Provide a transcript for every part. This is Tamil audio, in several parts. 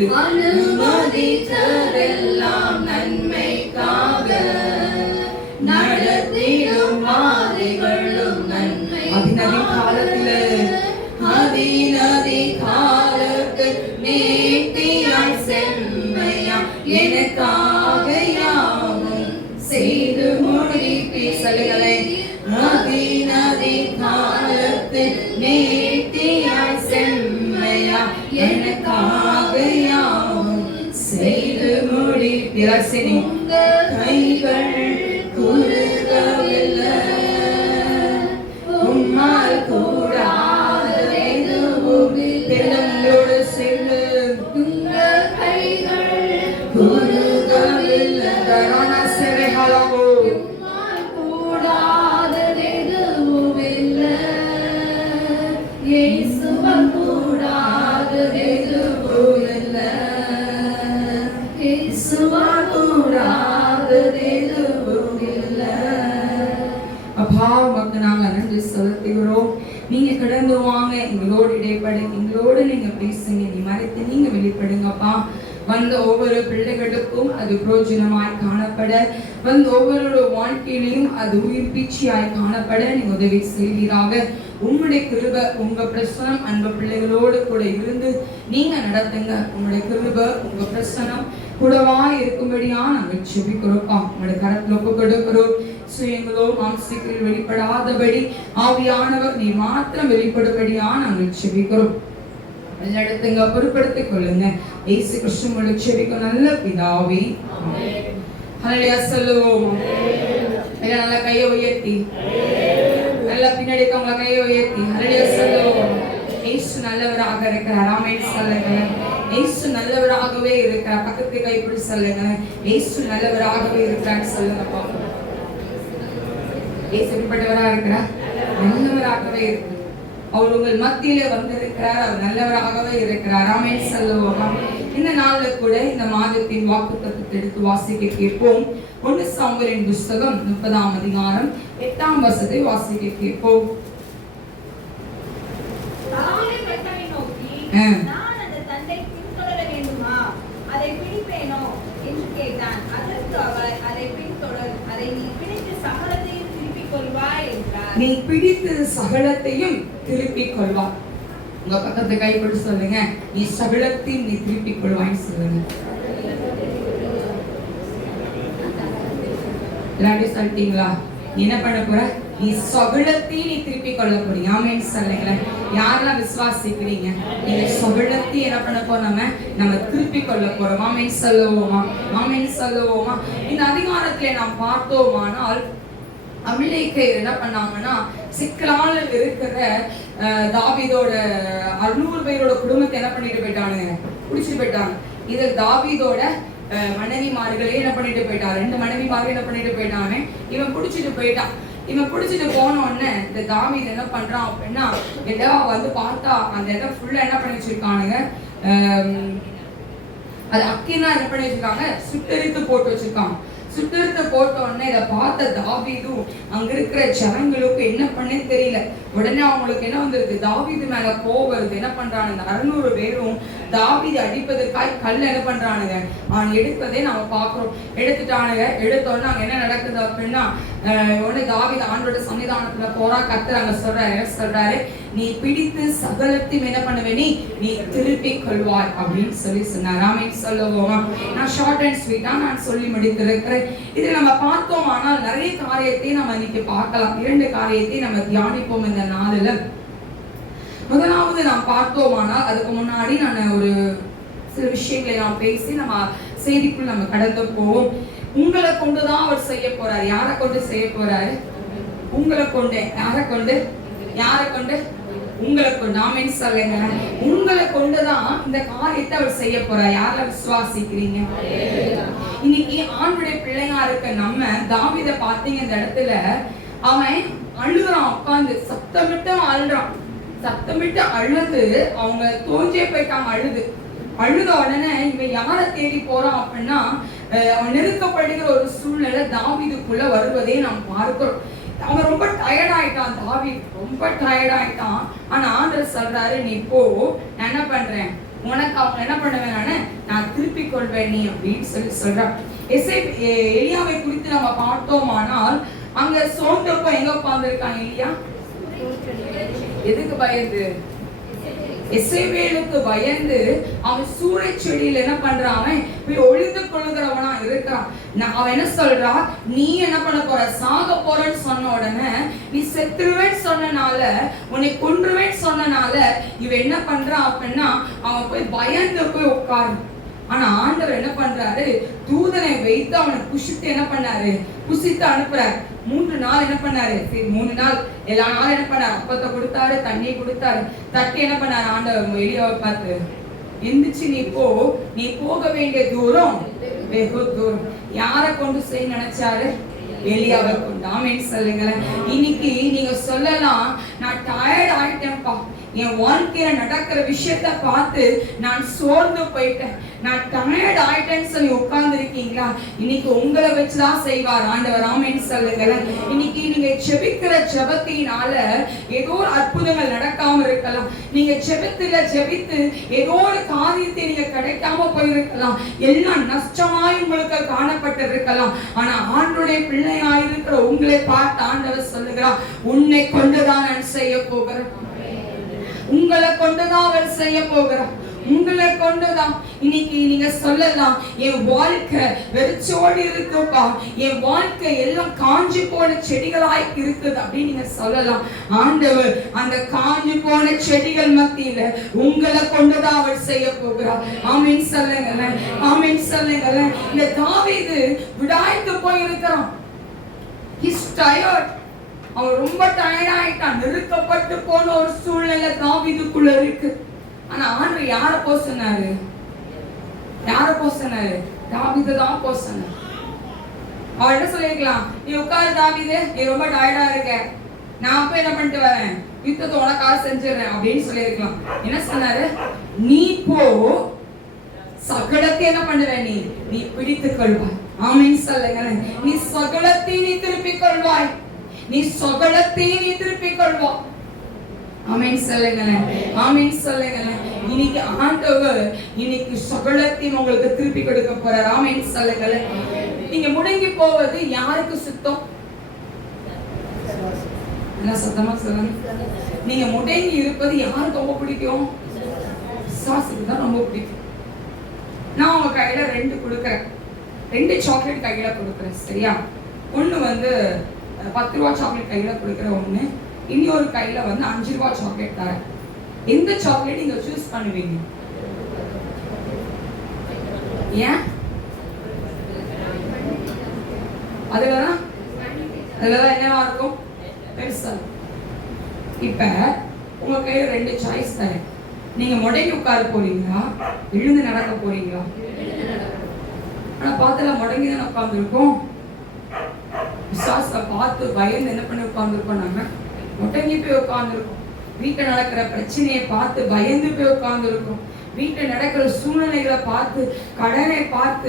எனக்கு அனுமதித்ததெல்லாம் நன்மைக்காக நடத்திடும் பாதைகளும் நன்மை. அதிநதி காலத்தில் நேர்த்தியாய் செம்மையா எனக்காக யாவும் செய்து முடிப்பி. சொல்லுங்களே, அதிநதி காலத்தில் நேர்த்தியாய் செம்மையா எனக்காக யாவும் செய்து முடிப்பி. கைகள் குறுகவில்லை, உம்மால் கூடாதெதுவும் பெருங்களோடு சென்று உங்கள் கைகள் குறுகவில்லை, உம்மால் கூடாதெதுவும் இல்லை, இயேசுவால் கூடாதெதுவும் இல்லை, இயேசுவால் கூடாதெதுவும் இல்லை. அப்பா, உமக்கு நாங்க நன்றி செலுத்துகிறோம். நீங்க கடந்து வாங்க, எங்களோடு இடைப்படு, எங்களோடு நீங்க பேசுங்க, நீ மறைத்து நீங்க வெளிப்படுங்கப்பா. வந்த ஒவ்வொரு பிள்ளைகளுக்கும் அது பிரயோஜனமாய் காணப்பட, வந்த ஒவ்வொரு வாழ்க்கையிலையும் அது உயிர் பீச்சியாய் காணப்பட நீங்க உதவி செய்வீராக. உங்களுடைய கிருபை, உங்க பிரசனம் அன்பு பிள்ளைகளோடு கூட இருந்து நீங்க நடத்துங்க. உங்களுடைய கிருபை, உங்க பிரசனம் கூடவா இருக்கும்படியா நாங்கள் செபிக்கிறோம்ப்பா. உங்களுடைய கரத்துல ஒப்பு கொடுக்கிறோம். சுயங்களோ மாம்சிகள் வெளிப்படாதபடி ஆவியானவர் நீ மாத்திரம் வெளிப்படும்படியா நாங்கள் செபிக்கிறோம். நடத்துங்க, பொறுப்படுத்திக் கொள்ளுங்க. இயேசு கிறிஸ்துவோட செபிக்கும் நல்ல பிதாவே, ஹல்லேலூயா சொல்லுவோம். நல்ல கையை உயர்த்தி, நல்ல பின்னாடி உங்க கையை உயர்த்தி ஹல்லேலூயா சொல்லுவோம். இயேசு நல்லவராக இருக்கிறார். ஆமென் சொல்லுங்க. இயேசு நல்லவராகவே இருக்கிறார். பக்கத்து கைப்பிடி சொல்லுங்க, இயேசு நல்லவராகவே இருக்கிறார் சொல்லுங்கப்பா. இயேசு எப்படிப்பட்டவராக இருக்கிறார்? நல்லவராகவே இருக்கிறார். அவர் உங்கள் மத்தியிலே வந்திருக்கிறார். அவர் நல்லவராகவே இருக்கிறார். ஆமென் சொல்லுவோம். இந்த நாள்ல கூட இந்த மாதத்தின் வாக்குத்தத்தத்தை எடுத்து வாசிக்க கேட்போம். 1 சாமுவேலின் புத்தகம் 30ஆம் அதிகாரம் 8ஆம் வசனத்தை வாசிக்க கேட்போம். நான் அந்த தந்தை பின்தொடர வேண்டுமா, அதை பிடிப்பேனோ என்று கேட்டான். அதற்கு அவர், அதை பின்தொடர், அதை நீ பிடித்து சகலத்தையும் திருப்பிக் கொள்வாய் என்றார். நீ பிடித்து சகலத்தையும் திருப்பிக் கொள்வாய். உங்க பக்கத்து கைப்படி சொல்லுங்க, நீ சகலத்தையும் நீ திருப்பிக் கொள்வாய்ன்னு சொல்லுங்க. எல்லாரும் சொல்லிட்டீங்களா? நீ என்ன பண்ண போற? நீ சகலத்தையும் நீ திருப்பிக் கொள்ள போறீங்க. ஆமென் சொல்லுங்களேன். யாரெல்லாம் விசுவாசிக்கிறீங்க? நீங்க சகலத்தையும் என்ன பண்ண போறோம்? நம்ம திருப்பிக் கொள்ள போறோம். ஆமென் சொல்லுவோமா? ஆமென் சொல்லுவோமா? இந்த அதிகாரத்திலே நாம் பார்த்தோமானால் அமலேக்கியர் என்ன பண்ணாங்கன்னா, சிக்கலால இருக்கிற தாவீதோட 600 பேரோட குடும்பத்தை என்ன பண்ணிட்டு போயிட்டானுங்க? குடிச்சிட்டு போயிட்டாங்க. இது தாவீதோட மனைவிமார்களே என்ன பண்ணிட்டு போயிட்டான்? 2 மனைவிமார்கள் என்ன பண்ணிட்டு போயிட்டானே, இவன் குடிச்சிட்டு போயிட்டான். இவன் குடிச்சிட்டு போன உடனே இந்த தாவீது என்ன பண்றான் அப்படின்னா, எல்லாம் வந்து பார்த்தா அந்த இடம் ஃபுல்லா என்ன பண்ணி வச்சிருக்கானுங்க, அது அக்கினா என்ன பண்ணி வச்சிருக்காங்க, சுட்டெரித்து போட்டு வச்சிருக்காங்க. சுட்டெரித்து போட்ட உடனே இதை பார்த்த தாவீதும் அங்க இருக்கிற ஜனங்களுக்கு என்ன பண்ணேன்னு தெரியல. உடனே அவங்களுக்கு என்ன வந்திருக்கு, தாவீது மேல கோபம் வருது. என்ன பண்றானுங்க, 600 பேரும் தாவீது அடிப்பதற்காய் கல் என்ன பண்றானுங்க, அவன் எடுப்பதே நம்ம பாக்குறோம். எடுத்துட்டானுங்க. எடுத்த உடனே அங்க என்ன நடக்குது அப்படின்னா, உடனே தாவீது ஆண்டோட சன்னிதானத்துல போறா. கர்த்தர் சொல்றாரு, நீ பிடித்து சகலத்தையும் என்ன பண்ணுவே, நீ திருப்பி கொள்வாய் அப்படின்னு சொன்னார். ஆமென் சொல்லுவோமா? நான் ஷார்ட் அண்ட் ஸ்வீட்டா நான் சொல்லி முடித்திருக்கிறேன். இது நம்ம பார்த்தோம். ஆனால் நிறைய காரியத்தை நம்ம இன்னைக்கு பார்க்கலாம். 2 காரியத்தை நம்ம தியானிப்போம் இந்த நாளில். முதலாவது நாம் பார்த்தோமானால், அதுக்கு முன்னாடி நான் ஒரு சில விஷயங்களை நாம் பேசி நம்ம செய்திக்குள் நம்ம கடந்து போவோம். உங்களை கொண்டுதான் அவர் செய்ய போறாரு. யாரை கொண்டு செய்ய போறாரு? உங்களை கொண்டு. யாரை கொண்டு? யாரை கொண்டு? உங்களை கொண்டு. ஆமென் சொல்லுங்க. உங்களை கொண்டுதான் இந்த காரியத்தை அவர் செய்ய போறார். யாரை விசுவாசிக்கிறீங்க? இன்னைக்கு ஆண்டுடைய பிள்ளையா இருக்க நம்ம தாவீதை பார்த்தீங்க, இந்த இடத்துல அவன் அழுகுறான். உட்கார்ந்து சத்தமிட்டு அழுறான். சத்தமிட்டு அழுது அவங்க தோஞ்சே போயிட்டாங்க. அழுத உடனே இவன் யாரை தேடி போறான் அப்படின்னா, அவன் நெருக்கப்படுகிற ஒரு சூழ்நிலை தாவீதுக்குள்ள வருவதை நாம் பார்க்கிறோம். அவன் ரொம்ப டயர்ட் ஆயிட்டான். தாவீது ரொம்ப டயர்ட் ஆயிட்டான். ஆனா ஆண்டவர் சொல்றாரு, நீ போ, நான் என்ன பண்றேன், உனக்கு அவங்க என்ன பண்ணுவேன் நான் திருப்பிக் கொள்வேன் நீ அப்படின்னு சொல்றான். எலியாவை குறித்து நம்ம பார்த்தோமானால் அங்க சோர்ந்தப்ப எங்க உட்கார்ந்திருக்கான் எலியா? எதுக்கு பயந்து? எசேவேலுக்கு பயந்து அவன் சூறை செடியில் என்ன பண்றான்? அவன் போய் ஒளிந்து கொள்ளுகிறவனா இருக்கிறான். அவன் என்ன சொல்றா, நீ என்ன பண்ண போற, சாக போறன்னு சொன்ன உடனே நீ செத்துருவேன்னு சொன்னனால, உன்னை கொன்றுவேன்னு சொன்னனால இவன் என்ன பண்றான் அப்படின்னா அவன் போய் பயந்து போய் உட்காரு. ஆனா ஆண்டவர் என்ன பண்றாரு, தூதனை வைத்து அவனை புசித்து என்ன பண்ணாரு, புசித்து அனுப்புறாரு. 3 நாள் என்ன பண்ணாரு, 3 நாள் எல்லா நாளும் என்ன பண்ணாரு, அப்பத்தை கொடுத்தாரு, தண்ணியை கொடுத்தாரு. தட்டி என்ன பண்ணாரு ஆண்டவர் எலியாவை பார்த்து, எந்திரிச்சு நீ போக வேண்டிய தூரம் வெகு தூரம். யாரை கொண்டு செய்ய நினைச்சாரு? எலியாவை கொண்டு. ஆமென் சொல்லுங்களேன். இன்னைக்கு நீங்க சொல்லலாம், நான் டயர்ட் ஆயிட்டேன்ப்பா, என் வாழ்க்கையில நடக்கிற விஷயத்த பார்த்து நான் சோர்ந்து போயிட்டேன், நான் டயர்ட் ஆயிட்டேன்னு சொல்லி உட்கார்ந்து இருக்கீங்களா? இன்னைக்கு உங்களை வச்சுதான் செய்வார் ஆண்டவர். ஆமென் சொல்லுங்களேன். இன்னைக்கு நீங்க ஜெபிக்கிற ஜெபத்தினால ஏதோ ஒரு அற்புதங்கள் நடக்காம இருக்கலாம். நீங்க ஜெபித்து ஏதோ ஒரு காரியத்தை நீங்க கிடைக்காம போயிருக்கலாம். எல்லாம் நஷ்டமாய் உங்களுக்கு காணப்பட்டு இருக்கலாம். ஆனா ஆண்டவருடைய பிள்ளையாயிருக்கிற உங்களை பார்த்து ஆண்டவர் சொல்லுகிறார், உன்னை கொண்டுதான் நான் செய்ய போகிறேன், உங்களை கொண்டுதான் அவர் செய்ய போகிறார், உங்களை கொண்டுதான். இன்னைக்கு நீங்க சொல்லலாம், என் வாழ்க்கை வெறிச்சோடி இருக்குப்பா, என் வாழ்க்கை எல்லாம் காஞ்சி போன செடிகளாய் இருக்குது அப்படின்னு நீங்க சொல்லலாம். ஆண்டவர் அந்த காஞ்சி போன செடிகள் மத்தியில உங்களை கொண்டுதான் அவர் செய்ய போகிறார். ஆமென் சொல்லுங்களேன், ஆமென் சொல்லுங்களேன். இந்த தாவீது விடாய்த்து போய் இருக்கிறான். He's tired. அவன் ரொம்ப டயர்ட் ஆயிட்டான். நெருக்கப்பட்டு போன ஒரு சூழ்நிலை தாவீதுக்குள்ள இருக்கு. ஆனா ஆண்டவர் யாரை போக சொன்னாரு? தாவீதை தான் போக சொன்னார். அவன் என்ன சொல்லிருக்கலாம், நீ உட்காரு தாவீது, நீ ரொம்ப டயர்டா இருக்க, நான் போய் என்ன பண்ணிட்டு வரேன், யுத்தத்தை உனக்காக செஞ்சிடறேன் அப்படின்னு சொல்லிருக்கலாம். என்ன சொன்னாரு, நீ போ, சகலத்தை என்ன பண்ணுவ, நீ பிடித்துக் கொள்வாய். ஆமென் சொல்லுங்க. நீ சகலத்தை நீ திருப்பிக் கொள்வாய், நீ சகலத்தை நீ திருப்பிக் கொள்வாய். ஆமென் சொல்லுங்களேன், ஆமென் சொல்லுங்களேன். இன்னைக்கு ஆண்டவர் இன்னைக்கு சகலத்தையும் உங்களுக்கு திருப்பி கொடுக்க போறார். ஆமென் சொல்லுங்களேன். நீங்க முடங்கி போவது யாருக்கு சுத்தம்? என்ன சத்தமா சொல்லுங்க. நீங்க முடங்கி இருப்பது யாருக்கு ரொம்ப பிடிக்கும்? பிசாசுக்கு தான் ரொம்ப பிடிக்கும். நான் உங்க கையில 2 கொடுக்குறேன், 2 சாக்லேட் கையில கொடுக்குறேன், சரியா? ஒண்ணு 10 ரூபா சாக்லேட் கையில கொடுக்குற ஒண்ணு, இன்னொரு கையில 5 ரூபா சாக்லேட் தரேன். எந்த சாக்லேட் நீங்க சூஸ் பண்ணுவீங்க? ஏன்? அதுலதான் என்னவா இருக்கும்? பெருசா. இப்ப உங்க கையில 2 சாய்ஸ் தரேன். நீங்க முடங்கி உட்கார போறீங்களா, எழுந்து நடக்க போறீங்களா? ஆனா பாத்துல முடங்கி தான் உட்கார்ந்துருக்கோம். விசுவாசத்தை பார்த்து பயந்து என்ன பண்ணி உட்கார்ந்துருக்கோம்? நாங்க முடங்கி போய் உட்கார்ந்துருக்கோம். வீட்டில் நடக்கிற பிரச்சனையை பார்த்து பயந்து போய் உட்கார்ந்துருக்கோம். வீட்டில் நடக்கிற சூழ்நிலைகளை பார்த்து, கடனை பார்த்து,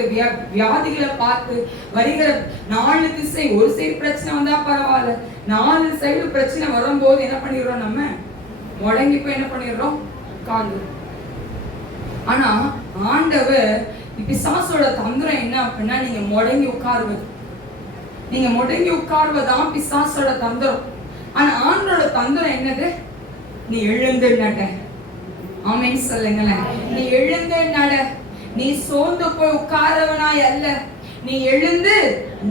வியாதிகளை பார்த்து, வருகிற 4 திசை, ஒரு சைடு பிரச்சனை வந்தா பரவாயில்ல, 4 சைடு பிரச்சனை வரும்போது என்ன பண்ணிடுறோம்? நம்ம முடங்கி போய் என்ன பண்ணிடுறோம்? உட்கார்ந்து. ஆனா ஆண்டவர் பிசாசோட தந்திரம் என்ன அப்படின்னா, நீங்க முடங்கி உட்காருவது, நீங்க முடங்கி உட்காருவதான் பிசாசோட தந்திரம். ஆனா ஆண்டோட தந்திரம் என்னது? நீ எழுந்து நட. ஆமென் சொல்லுங்களேன். நீ எழுந்து நட. நீ சோர்ந்து போய் உட்காரவனாய் அல்ல, நீ எழுந்து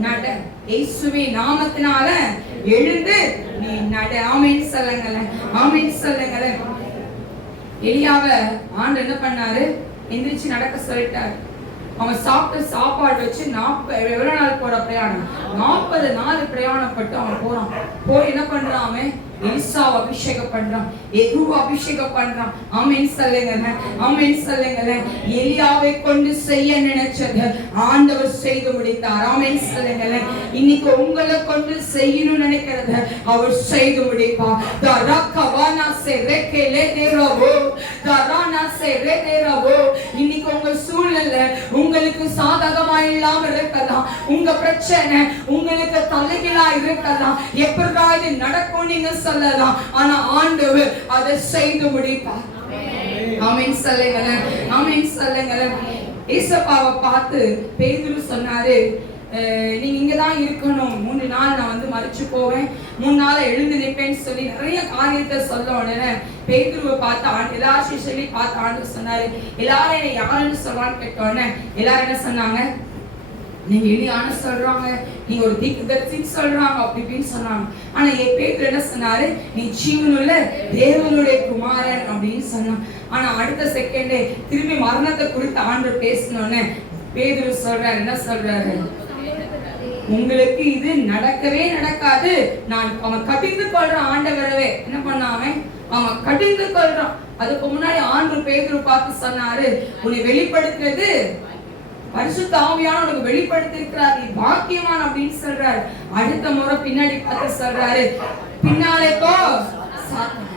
நட. இயேசுவின் நாமத்தினால எழுந்து நீ நட. ஆமென் சொல்லுங்களேன், ஆமென் சொல்லுங்களேன். எலியாவை ஆண்டவர் என்ன பண்ணாரு? எந்திரிச்சு நடக்க சொல்லிட்டாரு. அவன் சாப்பிட்டு சாப்பாடு வச்சு எவ்வளவு நாள் போற பிரயாணம்? 40 நாள் பிரயாணப்பட்டு அவன் போறான். போய் என்ன பண்றான்? அவன் எலிசாவை அபிஷேகம் பண்றான், யெகூவை அபிஷேகம் பண்றான். ஆமென் சொல்லுங்க, ஆமென் சொல்லுங்க. எலியாவை கொண்டு செய்ய நினைச்சது ஆண்டவர் செய்து முடித்தார். ஆமென் சொல்லுங்க. இன்னைக்கு உங்களை கொண்டு செய்யணும்னு நினைக்கிறது அவர் செய்து முடிப்பார். தரக்கவானா செரக்கேலே தேரவோ, தரானா செரேதேரவோ. இன்னைக்கு உங்க சூழ்நிலை உங்களுக்கு சாதகமா இல்லாம இருக்கலாம், உங்க பிரச்சனை உங்களுக்கு தலைகீழா இருக்கலாம், எப்படா இது நடக்கும் நீங்க சொல்லலாம். ஆனா ஆண்டவர் அதை செய்து முடிப்பார். ஆமென் சொல்லுங்களேன். ஆமென் சொல்லுங்களேன். ஏசப்பாவை பார்த்து பேதுரு சொன்னாரு, நீங்க இங்கதான் இருக்கணும், 3 நாள் நான் வந்து மரிச்சு போவேன், 3 நாள் எழுந்து நிற்பேன்னு சொல்லி நிறைய காரியத்தை சொல்ல உடனே பேதுருவை பார்த்து எல்லாரும் சொல்லி பார்த்து ஆண்டவர் சொன்னாரு, எல்லாரும் என்ன யாருன்னு சொல்றான்னு கேட்ட உடனே எல்லாரும் என்ன சொன்னாங்க, நீங்க எலியான்னு சொல்றாங்க, நீங்க ஒரு தீர்க்கதரிசின்னு சொல்றாங்க, அப்படி இப்படின்னு சொன்னாங்க. ஆனா என் பேதுரு என்ன சொன்னாரு, நீ ஜீவனுள்ள தேவனுடைய குமாரன் அப்படின்னு சொன்னான். ஆனா அடுத்த செகண்டே திரும்பி மரணத்தை குறித்து ஆண்டவர் பேசினோன்னு பேதுரு சொல்றாரு, என்ன சொல்றாரு, உங்களுக்கு இது நடக்கவே நடக்காது, அவன் கடிந்து கொள்றான். ஆண்டவரவே என்ன பண்ணாம அவன் கடிந்து கொள்றான். அதுக்கு முன்னாடி ஆண்டவர் பேதுரு பார்த்து சொன்னாரு, உன்னை வெளிப்படுத்துறது பரிசுத்த ஆவியானவர் உனக்கு வெளிப்படுத்தி இருக்கிறார், நீ பாக்கியவான் அப்படின்னு சொல்றாரு. அடுத்த முறை பின்னாடி பார்த்து சொல்றாரு, பின்னாலே போ சாத்தான்.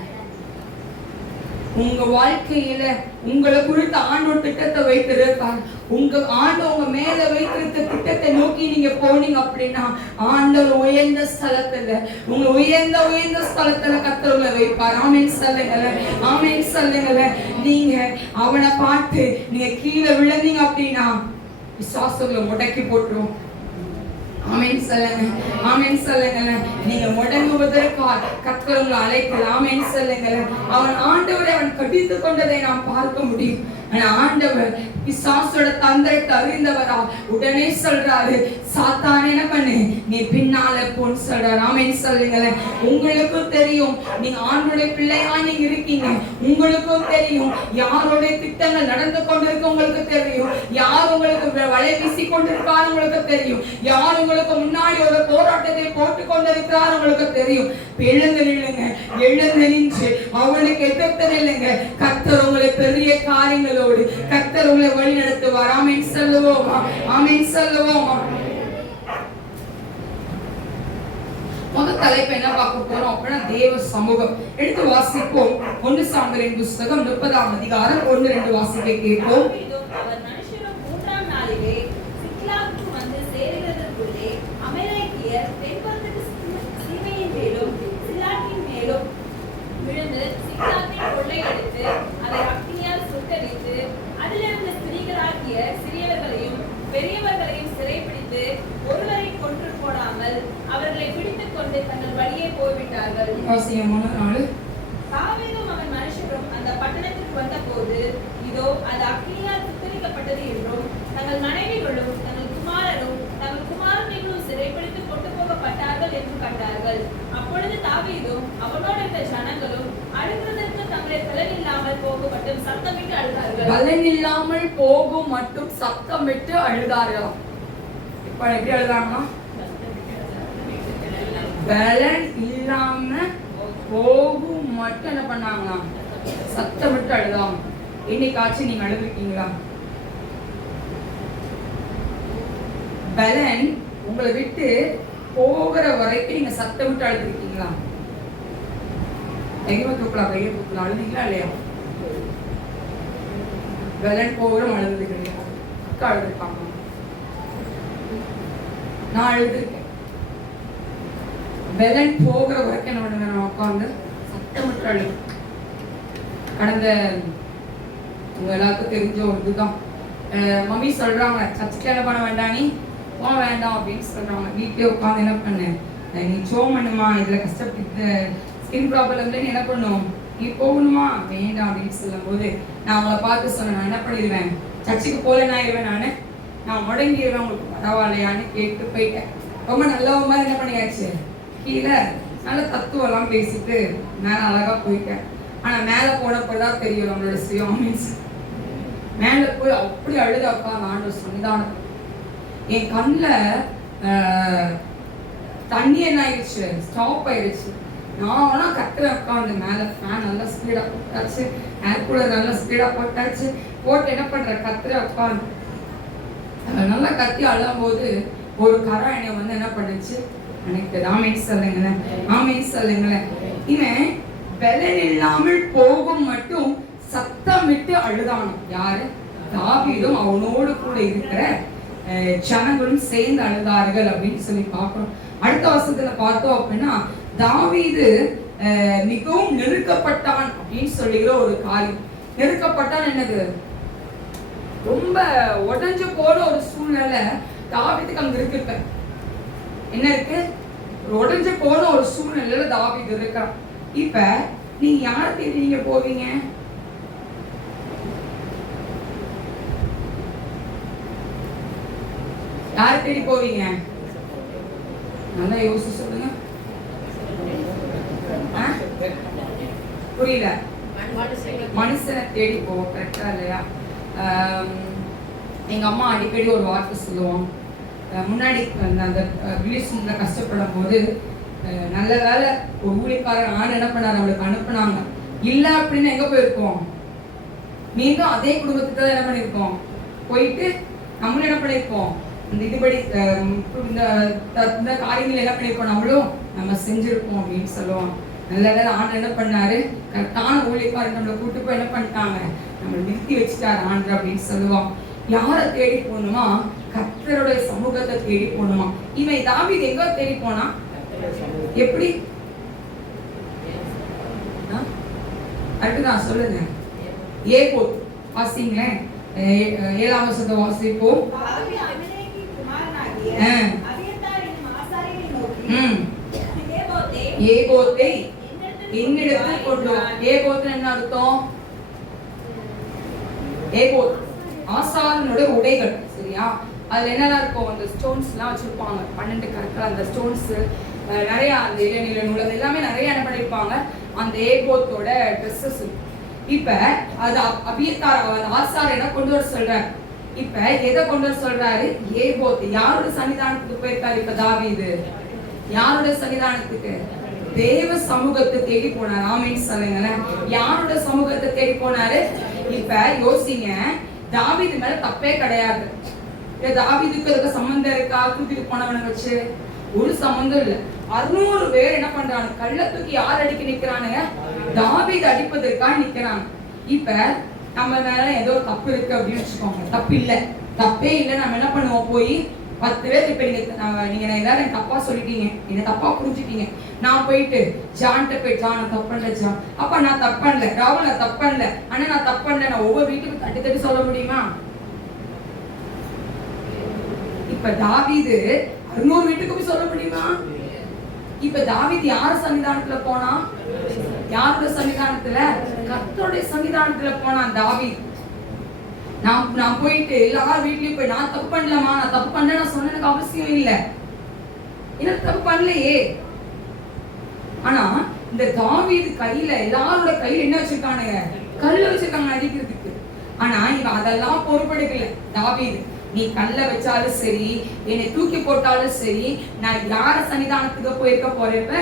உங்க வாழ்க்கையில உங்களை குறித்த ஆண்டவர் திட்டத்தை வைத்திருக்காங்க. உங்க மேல வைத்திருக்க திட்டத்தை நோக்கி நீங்க போனீங்க அப்படின்னா ஆண்டவர் உயர்ந்த ஸ்தலத்துல உயர்ந்த ஸ்தலத்துல கர்த்தர் வைப்பார். ஆமென் சொல்லுங்கள, ஆமென் சொல்லுங்கள. நீங்க அவனை பார்த்து நீங்க கீழே விழுந்தீங்க அப்படின்னா விசுவாசங்களை முடக்கி போட்டுரும். ஆமென் சொல்லுங்க, ஆமென் சொல்லுங்க. நீங்க முடங்குவதற்காக கர்த்தர் உங்களை அழைக்கல. ஆமென் சொல்லுங்க. அவன் ஆண்டவரை அவன் கடிந்து கொண்டதை நாம் பார்க்க முடியும். ஆனா ஆண்டவர் பிசாசோட தந்திரத்தை அறிந்தவரா உடனே சொல்றாரு, சாத்தான் என்ன பண்ணு, நீ பின்னால போன்னு சொல்றாரு. ஆமென் சொல்லுங்க. உங்களுக்கும் தெரியும், நீங்க ஆண்டவருடைய பிள்ளையா நீங்க இருக்கீங்க. உங்களுக்கும் தெரியும் யாருடைய திட்டங்கள் நடந்து கொண்டிருக்கு, உங்களுக்கு தெரியும் யார் உங்களுக்கு வலை வீசி கொண்டிருக்காரு, உங்களுக்கு தெரியும் யார் உங்களுக்கு முன்னாடி ஒரு போராட்டத்தை போட்டுக் கொண்டிருக்கிறார், உங்களுக்கு தெரியும். எழுந்து நில்லுங்க, எழுந்து நின்று அவனுக்கு எதிர்த்து நில்லுங்க. கர்த்தர் உங்களை பெரிய காரியங்களோடு கர்த்தர் உங்களை வழி நடத்துவார். ஆமென் சொல்லுவோம், ஆமென் சொல்லுவோம். முதல் தலைப்பு என்ன பார்க்க போறோம் அப்படின்னா தேவ சமூகம். எடுத்து வாசிப்போம். 1 சாமுவேலின் புத்தகம் 30ஆம் அதிகாரம் 1-2 வாசிக்க கேட்போம். அவர் மனுஷரும் 3ஆம் நாளிலே சிக்லாகுக்கு வந்து சேருகிறதற்குள்ளே அமலேக்கியர் தென்புறத்துக்கு சீமையின் மேலும் சிலாக்கின் மேலும் விழுந்து சிக்லாகை கொள்ளையடித்து அதை அக்கினியால் சுட்டெரித்து அதிலிருந்த ஸ்திரீகளாகிய சிறியவர்களையும் பெரியவர்களையும் சிறைப்பிடித்து ஒருவரை கொன்று போடாமல் அவர்களை பிடித்துக் கொண்டு தங்கள் வழியே போய்விட்டார்கள். தாவீதும் அவன் மனுஷரும் அந்த பட்டணத்திற்கு வந்தபோது இதோ அது அக்கினியால் சுட்டெரிக்கப்பட்டது என்றும் தங்கள் மனைவிகளும் தங்கள் குமாரரும் தங்கள் குமாரனைகளும் சிறைப்பிடித்து கொண்டு போகப்பட்டார்கள் என்று கண்டார்கள். அப்பொழுது தாவீதும் அவனோடு இருந்த ஜனங்களும் அழுகிறதற்கு தங்களை பலன் இல்லாமல் போக மட்டும் சத்தமிட்டு அழுதார்கள். பலன் இல்லாமல் போகும் மட்டும் சத்தமிட்டு அழுதார்கள். இப்ப எப்படி அழுதாங்கன்னா, பலன் இல்லாம போகும் மட்டும் என்ன பண்ணாங்களா, சத்தமிட்டு அழுதாங்க. இன்னைக்காச்சும் நீங்க அழுதுருக்கீங்களா? பலன் உங்களை விட்டு போகிற வரைக்கும் நீங்க சத்தமிட்டு அழுதுருக்கீங்களா? எங்க தூக்கலாம், கையை தூக்கலாம். அழுதீங்களா இல்லையா? பலன் போகிற அழுது கிடையாது. அக்கா அழுதுருக்காங்க, நான் அழுதுருக்கேன். பலன் போகிற வரைக்கும் என்ன பண்ணுங்க, நான் உட்காந்து சத்தமிட்டு அழுது. கடந்த உங்க எல்லாருக்கும் தெரிஞ்ச ஒரு இதுதான், மம்மி சொல்றாங்க சர்ச்சுக்கு என்ன பண்ண வேண்டாம், நீ போக வேண்டாம் அப்படின்னு சொல்றாங்க. வீட்டிலே உட்காந்து என்ன பண்ணேன், நீ ஜோம் பண்ணுமா, இதுல கஷ்டப்பட்டு ஸ்கின் ப்ராப்ளம்ல நீ என்ன பண்ணும், நீ போகணுமா வேண்டாம் அப்படின்னு சொல்லும் போது நான் அவங்கள பார்த்து சொன்னேன், நான் என்ன பண்ணிடுவேன், சர்ச்சுக்கு போலன்னு ஆயிடுவேன், நான் முடங்கிடுவேன், உங்களுக்கு பரவாயில்லையான்னு கேட்டு போயிட்டேன். ரொம்ப நல்லவங்க மாதிரி என்ன பண்ணியாச்சு, கீழே நல்ல தத்துவெல்லாம் பேசிட்டு மேலே அழகா போயிட்டேன். ஆனா மேலே போனப்பதான் தெரியும் நம்மளோட சுயம். மேலே போய் அப்படி அழுது அப்பா ஆண்டவர் சந்தானம். என் கண்ணில் தண்ணி என்ன ஆயிடுச்சு, ஸ்டாப் ஆயிடுச்சு. நான் வேணா கத்துற உட்காந்து மேலே ஃபேன் நல்லா ஸ்பீடாக போட்டாச்சு, ஏர் கூலர் நல்லா ஸ்பீடாக போட்டாச்சு, போட்டு என்ன பண்ற கத்துற உட்காந்து நல்லா கத்தி அழும் போது ஒரு கரம் என்னை வந்து என்ன பண்ணுச்சு, எனக்கு ஆமென் சொல்லுங்களேன், ஆமென் சொல்லுங்களேன். இவன் பலன் இல்லாமல் போகும் மட்டும் சத்தமிட்டு அழுதானும். யாரு? தாவீதும் அவனோடு கூட இருக்கிற ஜனங்களும் சேர்ந்து அழுதார்கள் அப்படின்னு சொல்லி பார்க்கிறோம். அடுத்த வருஷத்துல பார்த்தோம் அப்படின்னா தாவீது மிகவும் நெருக்கப்பட்டான் அப்படின்னு சொல்லுகிற ஒரு காரியம். நெருக்கப்பட்டால் என்னது, ரொம்ப உடஞ்சு போன ஒரு சூழ்நிலை தாவீதுக்கு அங்க இருக்கு. இப்ப என்ன இருக்கு, உடஞ்சு போன ஒரு சூழ்நிலையில தாவீது இருக்கான். இப்ப நீங்க யாரை தேடி நீங்க போவீங்க? யாரை தேடி போவீங்க? நல்லா யோசிச்சு சொல்லுங்க. புரியல. மனுஷனை தேடி போவோம், கரெக்டா இல்லையா? எங்க அம்மா அடிக்கடி ஒரு வார்த்தை சொல்லுவோம். முன்னாடி அந்த ரிலேஷன்ல கஷ்டப்படும் போது நல்ல வேலை ஒரு ஊழியக்காரன் ஆண் என்ன பண்ணாரு, அவளுக்கு அனுப்புனாங்க. இல்ல அப்படின்னு எங்க போயிருக்கோம், மீண்டும் அதே குடும்பத்துக்கு தான் என்ன பண்ணிருக்கோம், போயிட்டு நம்மளும் என்ன பண்ணிருக்கோம், இந்த இதுபடி இந்த காரியங்கள் என்ன பண்ணிருக்கோம், நம்மளும் நம்ம செஞ்சிருக்கோம் அப்படின்னு சொல்லுவோம். நல்ல வேலை ஆண்டு என்ன பண்ணாரு, கரெக்டான ஊழியக்காரன் நம்மளை கூட்டு போய் என்ன பண்ணிட்டாங்க, நம்மளை நிறுத்தி வச்சுட்டாரு ஆண்டு அப்படின்னு சொல்லுவோம். யாரை தேடி போகணுமா, கர்த்தருடைய சமூகத்தை தேடி போகணுமா. இவன் தாவீது எங்க தேடி போனா, எப்படி அடுத்துதான் சொல்லுங்க. ஏகோத் வாசிங்களேன், 7ஆம் வசனத்தை வாசிப்போம். ஏகோத்தை என்னிடத்தில் கொண்டு வா. ஏகோத் என்ன அர்த்தம்? ஏகோத் ஆசாரனுடைய உடைகள், சரியா? அதுல என்னெல்லாம் இருக்கும், அந்த ஸ்டோன்ஸ் எல்லாம் வச்சிருப்பாங்க, 12 கற்கள், அந்த ஸ்டோன்ஸ் நிறைய, அந்த இளநீல நூல் எல்லாமே நிறைய என்ன பண்ணிருப்பாங்க, அந்த ஏகோத்தோட ட்ரெஸ்ஸஸ். இப்ப அது அபியத்தார் ஆசார் என்ன கொண்டு வர சொல்றாரு. இப்ப எதை கொண்டு வர சொல்றாரு? ஏகோத். யாரோட சன்னிதானத்துக்கு போயிருக்காரு இப்ப தாவீது? யாரோட சன்னிதானத்துக்கு? தேவ சமூகத்தை தேடி போனார். ஆமென் சொல்லுங்களேன். யாரோட சமூகத்தை தேடி போனாரு? இப்ப யோசிங்க, தாவீது மேல தப்பே கிடையாது. தாவீதுக்கு இருக்க சம்பந்தம் இருக்கா? தூக்கிட்டு போனவனை வச்சு ஒரு சம்பந்தம் இல்ல. 600 பேர் என்ன பண்றாங்க, கள்ளத்துக்கு யார் அடிக்க நிக்கிறானுங்க? தாவீது அடிப்பதற்காக நிக்கிறாங்க. இப்ப நம்ம மேல ஏதோ தப்பு இருக்கு அப்படின்னு வச்சுக்கோங்க. தப்பு இல்ல, தப்பே இல்லை. நம்ம என்ன பண்ணுவோம், போய் 10 பேர், இப்ப நீங்க எல்லாரும் தப்பா சொல்லிட்டீங்க, என்ன தப்பா புரிஞ்சுட்டீங்க. நான் போயிட்டு ஜான்ட்ட போய், ஜான் நான் தப்பு பண்ணல, ஜான் அப்ப நான் தப்பு பண்ணல, ராகுல் நான் தப்பு பண்ணல, ஆனா நான் தப்பு பண்ணல, நான் ஒவ்வொரு வீட்டுக்கு தட்டி தட்டி சொல்ல முடியுமா? இப்ப தாவீது 600 வீட்டுக்கு போய் சொல்ல முடியுமா? இப்ப தாவீது யார் சன்னிதானத்துல போனா? யாரோட சன்னிதானத்துல? கர்த்தருடைய சன்னிதானத்துல போனான் தாவீது. நான் போயிட்டு எல்லாரும் வீட்லயும் போய் நான் தப்பு பண்ணலமா, நான் தப்பு பண்ண நான் சொன்னதுக்கு அவசியம் இல்லை, என்ன தப்பு பண்ணலையே. ஆனா இந்த தாவீது கையில, எல்லாரோட கையில என்ன வச்சிருக்கானுங்க, கல்ல வச்சிருக்காங்க அடிக்கிறதுக்கு. ஆனா இவன் அதெல்லாம் பொறுப்பெடுக்கல. தாவீது, நீ கல்ல வச்சாலும் சரி, என்னை தூக்கி போட்டாலும் சரி, நான் யார சன்னிதானத்துக்கு போயிருக்க போறேப்ப,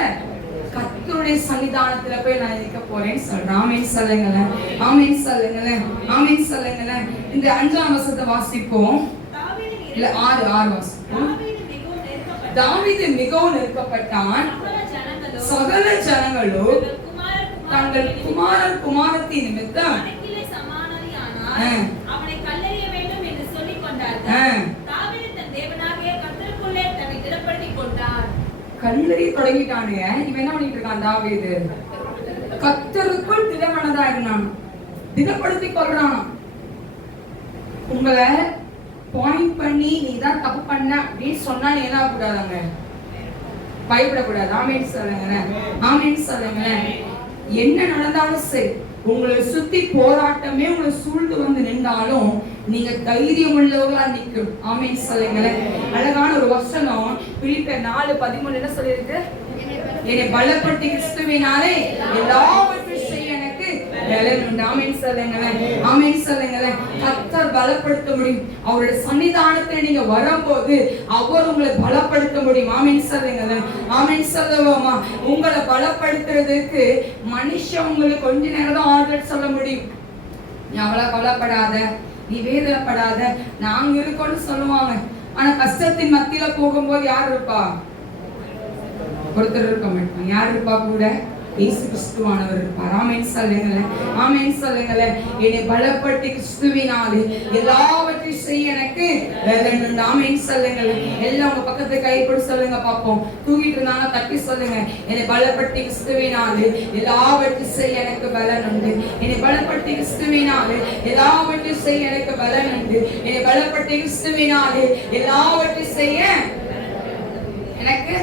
கர்த்தருடைய சன்னிதானத்துல போய் நான் இருக்க போறேன்னு சொல்றேன். ஆமென் சொல்லுங்களேன், ஆமென் சொல்லுங்களேன், ஆமென் சொல்லுங்களேன். இந்த 5ஆம் வசனத்தை வாசிப்போம். இல்ல 6 வாசிப்போம். தாவீது மிகவும் நெருக்கப்பட்டான். சகல ஜனங்களும் தங்கள் குமாரர் குமாரத்தி நிமித்தம் அவனை கல்லெறிய வேண்டும் என்று சொல்லிக் கொண்டார்கள். தாவீது தன் தேவனாகிய கர்த்தருக்குள்ளே தன்னை திடப்படுத்திக் கொண்டான். கல்லெறி தொடங்கிட்டானுங்க. இவன் என்ன பண்ணிட்டு இருக்கான் தாவீது? கர்த்தருக்குள் திடமனதா இருந்தான், திடப்படுத்திக் கொள்றான். உங்களை பாயிண்ட் பண்ணி நீ தான் தப்பு பண்ண அப்படின்னு சொன்னா நீ என்ன ஆகக்கூடாதாங்க, பயப்படக்கூடாது. ஆமென் சொல்லுங்களேன், ஆமென் சொல்லுங்களேன். என்ன நடந்தாலும் சரி, உங்களை சுத்தி போராட்டமே உங்களை சூழ்ந்து வந்து நின்றாலும் நீங்க தைரியம் உள்ளவர்களா நிக்கணும். ஆமென் சொல்லுங்களேன். அழகான ஒரு வசனம் பிலிப்பியர் 4:13 என்ன சொல்லிருக்கு? என்னை பலப்படுத்தி கிறிஸ்துவினாலே எல்லாவற்றையும் செய்ய எனக்கு பலன் உண்டு. ஆமென் சொல்லுங்களேன், ஆமென் சொல்லுங்களேன். கர்த்தர் பலப்படுத்த முடியும். அவருடைய சன்னிதானத்தில் நீங்க வரும்போது அவர் உங்களை பலப்படுத்த முடியும். ஆமென் சொல்லுங்களேன், ஆமென் சொல்லுவோமா. உங்களை பலப்படுத்துறதுக்கு மனுஷன் உங்களுக்கு கொஞ்ச நேரம் தான் ஆர்டர் சொல்ல முடியும். நீ அவ்வளவு கவலைப்படாத, நீ வேதனைப்படாத, நாங்க இருக்கோம்னு சொல்லுவாங்க. ஆனா கஷ்டத்தின் மத்தியில போகும்போது யார் இருப்பா? ஒருத்தர் இருக்க மாட்டாங்க. யார் இருப்பா கூட? இயேசு கிறிஸ்துவானவர் இருப்பார். ஆமென் சொல்லுங்களேன், ஆமென் சொல்லுங்களேன். என்னை பலப்படுத்தி கிறிஸ்துவினாலே எல்லாவற்றையும் செய்ய எனக்கு வேலனுண்டு. ஆமென் சொல்லுங்களேன். எல்லாம் உங்க பக்கத்து கைப்பிடி சொல்லுங்க பாப்போம். தூங்கிட்டு இருந்தாங்க தட்டி சொல்லுங்க. என்னை பலப்படுத்தி கிறிஸ்துவினாலே எல்லாவற்றையும் செய்ய எனக்கு பலன் உண்டு. என்னை பலப்படுத்தி கிறிஸ்துவினாலே எல்லாவற்றையும் செய்ய எனக்கு பலன் உண்டு. என்னை பலப்படுத்தி கிறிஸ்துவினாலே எல்லாவற்றையும் செய்ய எனக்கு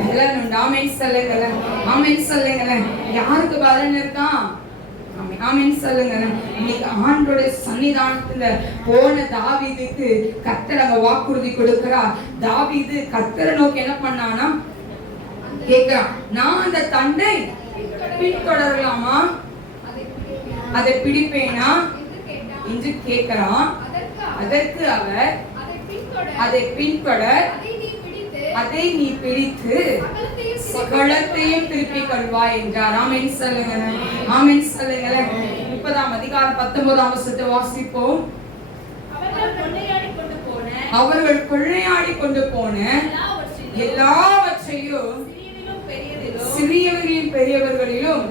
பலன் உண்டு. ஆமென் சொல்லுங்களேன். ஆமென் சொல்லுங்களேன். யாருக்கு பலன் இருக்கா? ஆமென் சொல்லுங்களேன். இன்னைக்கு ஆண்டவருடைய சன்னிதானத்துல போன தாவீதுக்கு கர்த்தர் அங்க வாக்குறுதி கொடுக்கிறார். தாவீது கர்த்தரை நோக்கி என்ன பண்ணானா கேட்கிறான், நான் அந்த தண்டை பின்தொடரலாமா, அதை பிடிப்பேனா என்று கேட்கிறான். அதற்கு அவர் அதை பின்தொடர், அதை நீ பிடித்து சகலத்தையும் திருப்பி கொள்வாய் என்றார். ஆமென் சொல்லுங்க. ஆமென் சொல்லுங்க. 30ஆம் அதிகாரம் 19ஆம் வசனத்தை வாசிப்போம். அவர்கள் கொள்ளையாடி கொண்டு போன எல்லாவற்றையும் சிறியவர்களிலும் பெரியவர்களிலும்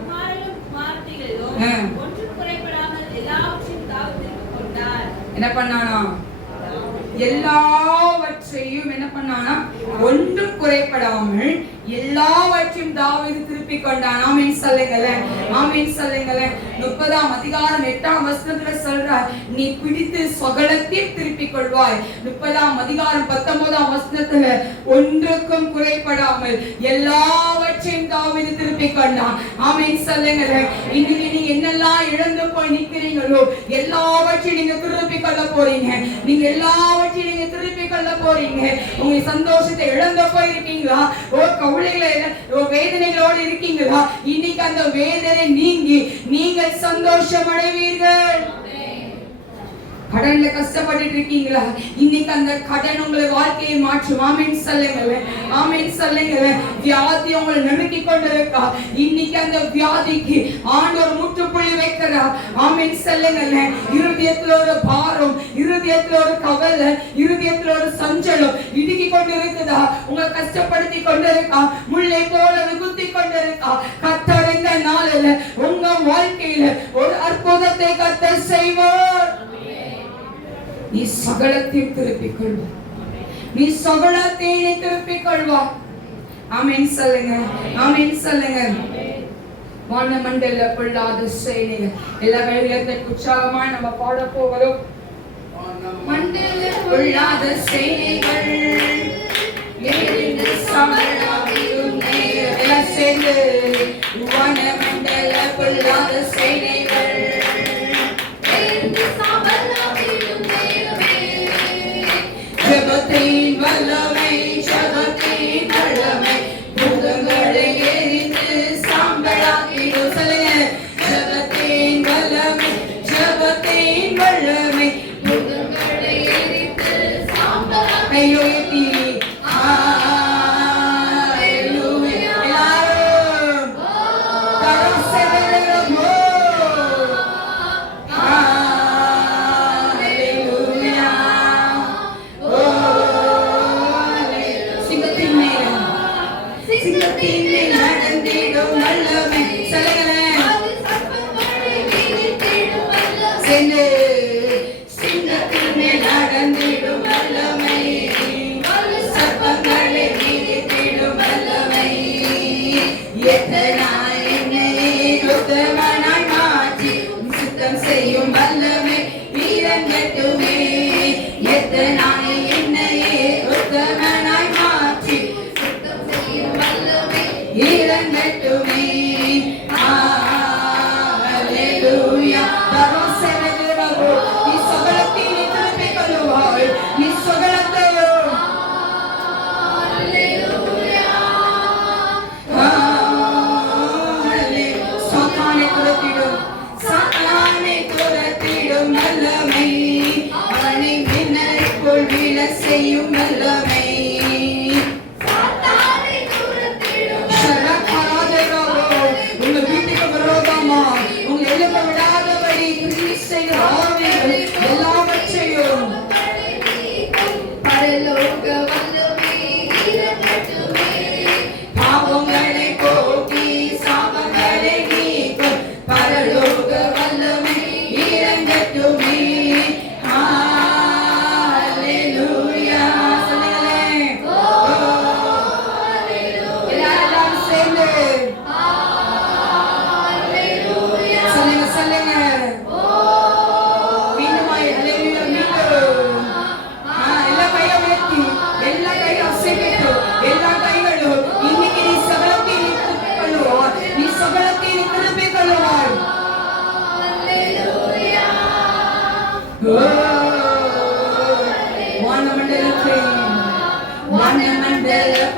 என்ன பண்ணானா? எல்லாவற்றையும் என்ன பண்ணானா? ஒன்றும் குறைபடாமல் எல்லாவற்றையும் தாவீது திருப்பி கொண்டான். ஆமென் சொல்லுங்களேன். ஆமென் சொல்லுங்களேன். 30ஆம் அதிகாரம் 8ஆம் வசனத்துல சொல்றார், நீ பிடித்து சகலத்தையும் திருப்பி கொள்வாய். 30ஆம் அதிகாரம் 19ஆம் வசனத்துல ஒன்றுக்கும் குறைபடாமல் எல்லாவற்றையும் தாவீது திருப்பி கொண்டான். ஆமென் சொல்லுங்களேன். இன்னைக்கு நீங்க என்னெல்லாம் இழந்து போய் நிக்கிறீங்களோ எல்லாவற்றையும் நீங்க திருப்பி கொள்ள போறீங்க. நீங்க எல்லாவற்றையும் நீங்க திருப்பி கொள்ள போறீங்க. உங்க சந்தோஷத்தை இழந்து போயிருக்கீங்களா? வேதனைகளோடு இருக்கீங்களா? இன்னைக்கு அந்த வேதனை நீங்கி நீங்கள் சந்தோஷம் அடைவீர்கள். கடன்ல கஷ்டப்பட்டு இருக்கீங்களா? இன்னைக்கு அந்த கடன் உங்களை வாழ்க்கையை மாற்றும். ஆமென் சொல்லுங்க. ஆமென் சொல்லுங்க. வியாதி உங்களை நெருக்கி கொண்டிருக்கா? இன்னைக்கு அந்த வியாதிக்கு ஆண்டவர் முற்றுப்புள்ளி வைக்கிறார். ஆமென் சொல்லுங்க. இருதயத்துல ஒரு பாரம், இருதயத்துல ஒரு கவலை, இருதயத்துல ஒரு சஞ்சலம் இடுக்கி கொண்டு இருக்குதா? உங்களை கஷ்டப்படுத்தி கொண்டிருக்கா? முள்ளை போல குத்தி கொண்டிருக்கா? கர்த்தர் இந்த நாளில் உங்க வாழ்க்கையில ஒரு அற்புதத்தை கர்த்தர் செய்வார். நீ சகலத்தையும் திருப்பிக் கொள்வாய். நீ சகலத்தையும் திருப்பிக் கொள்வாய். ஆமென் சொல்லுங்க. ஆமென் சொல்லுங்க. வானமண்டல பொல்லாத சேனைகள் எல்லா வேளையிலும் உற்சாகமாய் நம்ம பாட போகிறோம். மண்டல பொல்லாத சேனைகள் ஏறிந்து சமராவியும் எல்லாம் சேர்ந்து வானமண்டல பொல்லாத சேனைகள் ஜபத்தின் வல்லமை, ஜபத்தின் வல்லமை பூதங்களை எரிந்து சாம்பலாக்கிடும். சொல்லுங்க. ஜபத்தின் வல்லமை, ஜபத்தின் வல்லமை பூதங்களை எரிந்து சாம்பலாக்கிடும். கையொயர்த்தி எல்லாரும்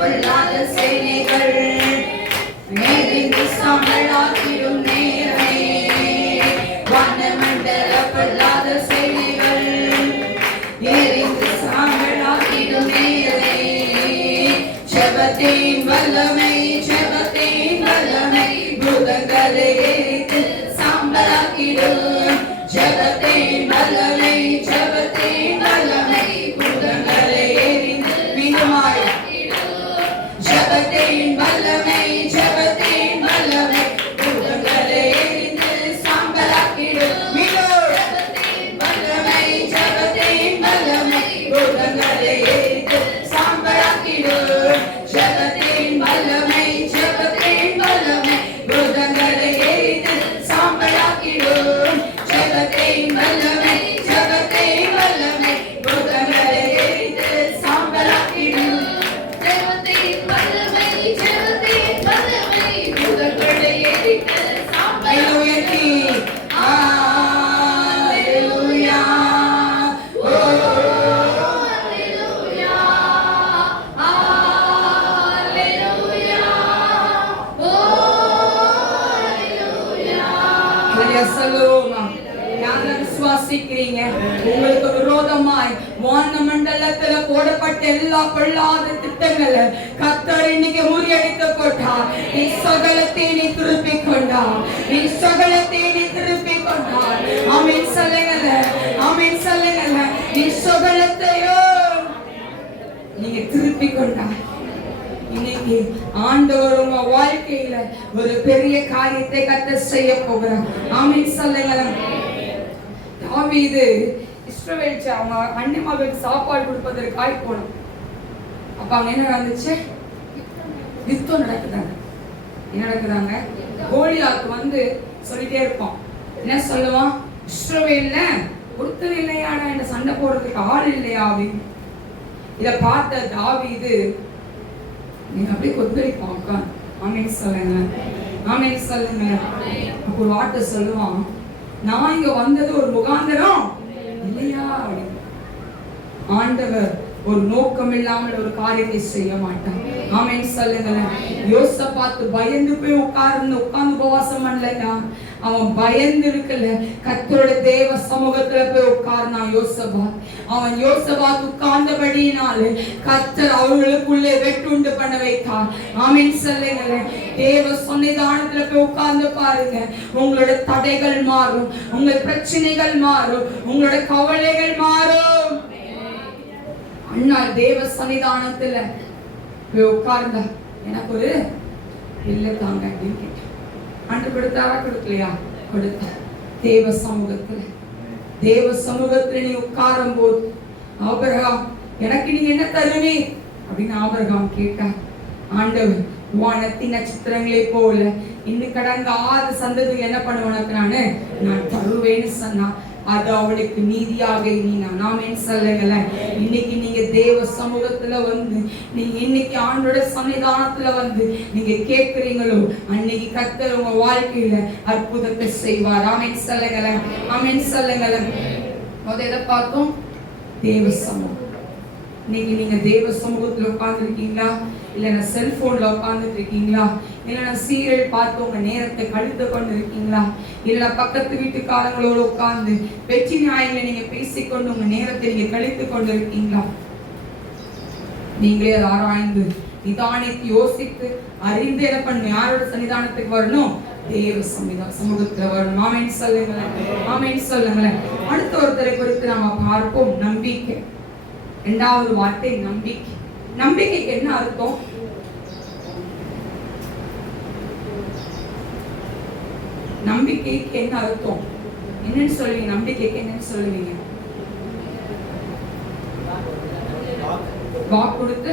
பொல்லாத சேனைகள் நேரிந்து சாம்பலாக்கிடும் நேரமே. வானமண்டல பொல்லாத சேனைகள் நேரிந்து சாம்பலாக்கிடும் நேரமே. ஜெபத்தின் வல்லமை, ஜெபத்தின் வல்லமை பூதங்களை எரித்து சாம்பலாக்கிடும். ஜெபத்தின் வல்லமை, ஜெபத்தின் வல்லமை பூதங்களை எரித்து மீண்டுமாய். ஜெபத்தின் வல்லமை, ஜெபத்தின் வல்லமை பூதங்களை எரித்து சாம்பலாக்கிடும். மீண்டும் ஜெபத்தின் வல்லமை, ஜெபத்தின் வல்லமை பூதங்களை எரித்து சாம்பலாக்கிடும். ஜெபத்தின் வல்லமை, ஜெபத்தின் வல்லமை பூதங்களை எரித்து சாம்பலாக்கிடும். ஜெபத்தின் வல்லமை, ஜெபத்தின் வல்லமை பூதங்களை எரித்து சாம்பலாக்கிடும். ஜெபத்தின் வல்லமை, ஜெபத்தின் வல்லமை பூதங்களை எரித்து சாம்பலாக்கிடும். ஹalleluya, ஓ ஹalleluya, ஹalleluya, ஓ ஹalleluya. சொல்லுவோமா? யாரை விசுவாசிக்கிறீங்க? உங்களுக்கு விரோதமாய் வானமண்டலத்துல போடப்பட்ட எல்லா பொல்லாத திட்டங்களை கர்த்தர் இன்னைக்கு முறியடித்து போட்டார். நீ சகலத்தை நீ திருப்பிக் கொண்டார். நீ சகலத்தை நீ திருப்பிக் கொண்டார். ஆமென் சொல்லுங்க, ஆமென் சொல்லுங்க. நீ சகலத்தையோ நீங்க திருப்பிக் கொண்டார். இன்னைக்கு ஆண்டவர் உங்க வாழ்க்கையில ஒரு பெரிய காரியத்தை கர்த்தர் செய்ய போகிறார். ஆமென் சொல்லுங்க. தாவீது இஸ்ரவேல் அவங்க அன்னிமாவுக்கு சாப்பாடு கொடுப்பதற்காக போனோம். அப்ப அங்க என்ன நடந்துச்சு? யுத்தம் நடக்குதாங்க. என்ன நடக்குதாங்க? கோலியாத் வந்து சொல்லிட்டே இருப்பான். என்ன சொல்லுவான்? இஸ்ரவேல்ல ஒருத்தர் இல்லையாடா, இந்த சண்டை போடுறதுக்கு ஆள் இல்லையா அப்படின்னு. இத பார்த்த தாவீது நீங்க அப்படியே கொந்தளிப்பான் உட்காந்து. ஆமென் சொல்லுங்க, ஆமென் சொல்லுங்க. அப்போ ஒரு வார்த்தை சொல்லுவான், நான் இங்க வந்தது ஒரு முகாந்திரம் இல்லையா அப்படின்னு. ஆண்டவர் ஒரு நோக்கம் இல்லாமல் ஒரு காரியத்தை செய்ய மாட்டார். ஆமென் சொல்லுங்க. யோசபாத் பயந்து போய் உட்கார்ந்து உபவாசம் பண்ணலையா? அவன் பயந்து இருக்கல, கர்த்தருடைய தேவ சமூகத்துல போய் உட்கார்ந்தான் யோசபாத். அவன் யோசபாத் உட்கார்ந்தபடியினாலே கர்த்தர் அவர்களுக்குள்ளே வெட்டுண்டு பண்ண வைத்தார். ஆமென் சொல்லுங்க. தேவ சன்னிதானத்துல போய் உட்கார்ந்து பாருங்க, உங்களோட தடைகள் மாறும், உங்கள் பிரச்சனைகள் மாறும், உங்களோட கவலைகள் மாறும். அண்ணா தேவ சன்னிதானத்துல போய் உட்கார்ந்த எனக்கு ஒரு இல்லை தாங்க அப்படின்னு கேட்டேன். அன்று கொடுத்தாரா? கொடுக்கலையா? கொடுத்தார். தேவ சமூகத்துல, தேவ சமூகத்துல நீ உட்காரும் போது ஆபிரகாம் எனக்கு நீங்க என்ன தருவீர் அப்படின்னு ஆபிரகாம் கேட்டார். ஆண்டவர் வானத்தின் நட்சத்திரங்களே போல இன்னும் கடந்த 6 சந்ததிக்கு என்ன பண்ணுவேன் நான் தருவேன்னு சொன்னா அது அவளுக்கு நீதியாக எண்ணினான். ஆமென் சொல்லுங்கள. இன்னைக்கு நீங்க தேவ சமூகத்துல வந்து நீங்க இன்னைக்கு ஆண்டோட சன்னிதானத்துல வந்து நீங்க கேட்கிறீங்களோ, அன்னைக்கு கர்த்தர் உங்க வாழ்க்கையில அற்புதத்தை செய்வார். ஆமென் சொல்லுங்கள, ஆமென் சொல்லுங்கள. எதை பார்த்தோம்? தேவ சமூகம். இன்னைக்கு நீங்க தேவ சமூகத்துல உட்கார்ந்து இருக்கீங்களா? இல்லைன்னா செல்போன்ல உட்கார்ந்துட்டு இருக்கீங்களா? இல்லைன்னா சீரியல் பார்த்து உங்க நேரத்தை கழித்து கொண்டு இருக்கீங்களா? இல்லைன்னா பக்கத்து வீட்டுக்காரங்களோடு உட்கார்ந்து வெற்றி நியாயங்களை நீங்க பேசிக்கொண்டு உங்க நேரத்தை நீங்க கழித்து கொண்டு இருக்கீங்களா? நீங்களே அதை ஆராய்ந்து நிதானித்து யோசித்து அறிந்து என்ன பண்ணணும்? யாரோட சன்னிதானத்துக்கு வரணும்? தேவ சமூகத்துல வரணும். ஆமென் சொல்லுங்களேன், ஆமென் சொல்லுங்களேன். அடுத்த ஒருத்தரை குறித்து நாம பார்ப்போம். நம்பிக்கை. 2வது வார்த்தை நம்பிக்கை. நம்பிக்கைக்கு என்ன அர்த்தம்? நம்பிக்கைக்கு என்ன அர்த்தம்? என்னன்னு சொல்லுவீங்க? நம்பிக்கைக்கு என்னன்னு சொல்லுவீங்க? வாக்கு கொடுத்து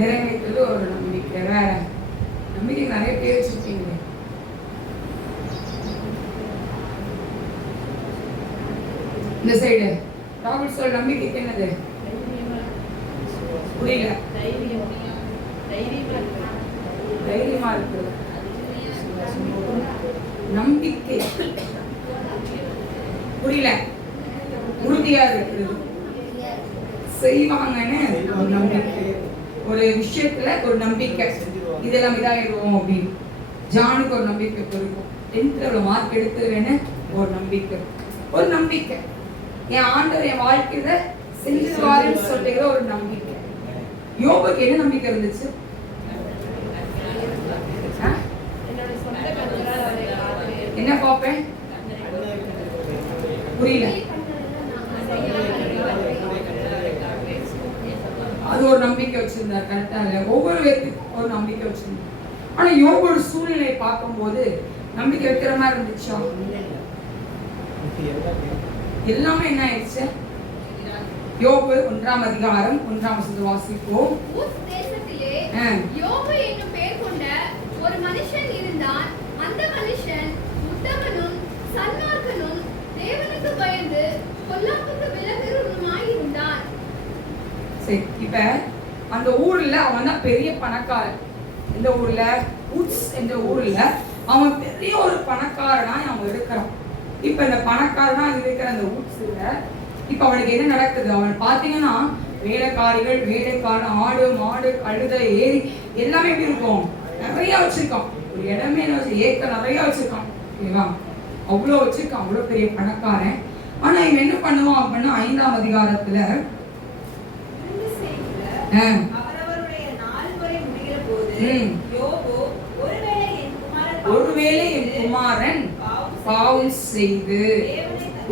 நிறைவேற்றது ஒரு நம்பிக்கை. வேற நம்பிக்கை நிறைய பேர் வச்சிருக்கீங்க. இந்த சைடு ராகுல் சொல்ற நம்பிக்கைக்கு என்னது? புரியல. தைரியமா இருக்கு. நம்பிக்கை புரியல. உறுதியா இருக்கிறது, செய்வாங்கன்னு நம்பிக்கை. ஒரு விஷயத்துல ஒரு நம்பிக்கை, இதெல்லாம் இதாயிடுவோம் அப்படின்னு. ஜானுக்கு ஒரு நம்பிக்கை இருக்கும். 10th மார்க் எடுத்துருவேன்னு ஒரு நம்பிக்கை. என் ஆண்டவர் என் வாழ்க்கையில செஞ்சிருவாருன்னு சொல்லுகிற ஒரு நம்பிக்கை. யோபுக்கு என்ன நம்பிக்கை இருந்துச்சு? என்ன பார்ப்பேன்? புரியல. அது ஒரு நம்பிக்கை வச்சிருந்தார். கரெக்டா இல்ல? ஒவ்வொரு பேருக்கும் ஒரு நம்பிக்கை வச்சிருந்தார். ஆனா யோபோட சூழ்நிலையை பார்க்கும்போது நம்பிக்கை வைக்கிற மாதிரி இருந்துச்சா? எல்லாமே என்ன ஆயிடுச்சு? யோபு 1ஆம் அதிகாரம் 1ஆம் வசனம் வாசிப்போம். ஊஸ் தேசத்திலே யோபு என்னும் பெயர் கொண்ட ஒரு மனுஷன் இருந்தான். அந்த மனுஷன் உத்தமனும் சன்மார்க்கனும் தேவனுக்கு பயந்து பொல்லாப்புக்கு விலகுறவனுமாய் இருந்தான். சரி, இப்ப அந்த ஊர்ல அவன் தான் பெரிய பணக்காரன். இந்த ஊர்ல ஊட்ஸ் என்ற ஊர்ல அவன் பெரிய ஒரு பணக்காரனா அவன் இருக்கிறான். இப்ப இந்த பணக்காரனா இருக்கிற அந்த ஊட்ஸ்ல இப்ப அவனுக்கு என்ன நடக்குது? அவன் பாத்தீங்கன்னா வேலைக்காரன், ஆடு மாடு கழுதை ஏரி எல்லாமே எப்படி இருக்கும்? நிறைய வச்சிருக்கான். ஒரு இடமே ஏக்கர் நிறைய வச்சிருக்கான். ஓகேவா? அவ்வளவு வச்சிருக்கான். அவ்வளவு பெரிய பணக்காரன். ஆனா இவன் என்ன பண்ணுவான் அப்படின்னா 5ஆம் அதிகாரத்துல அவரவருடைய நாள் வரை முடிகிற போது யோபு ஒருவேளை என் குமாரன் பாவம் செய்து,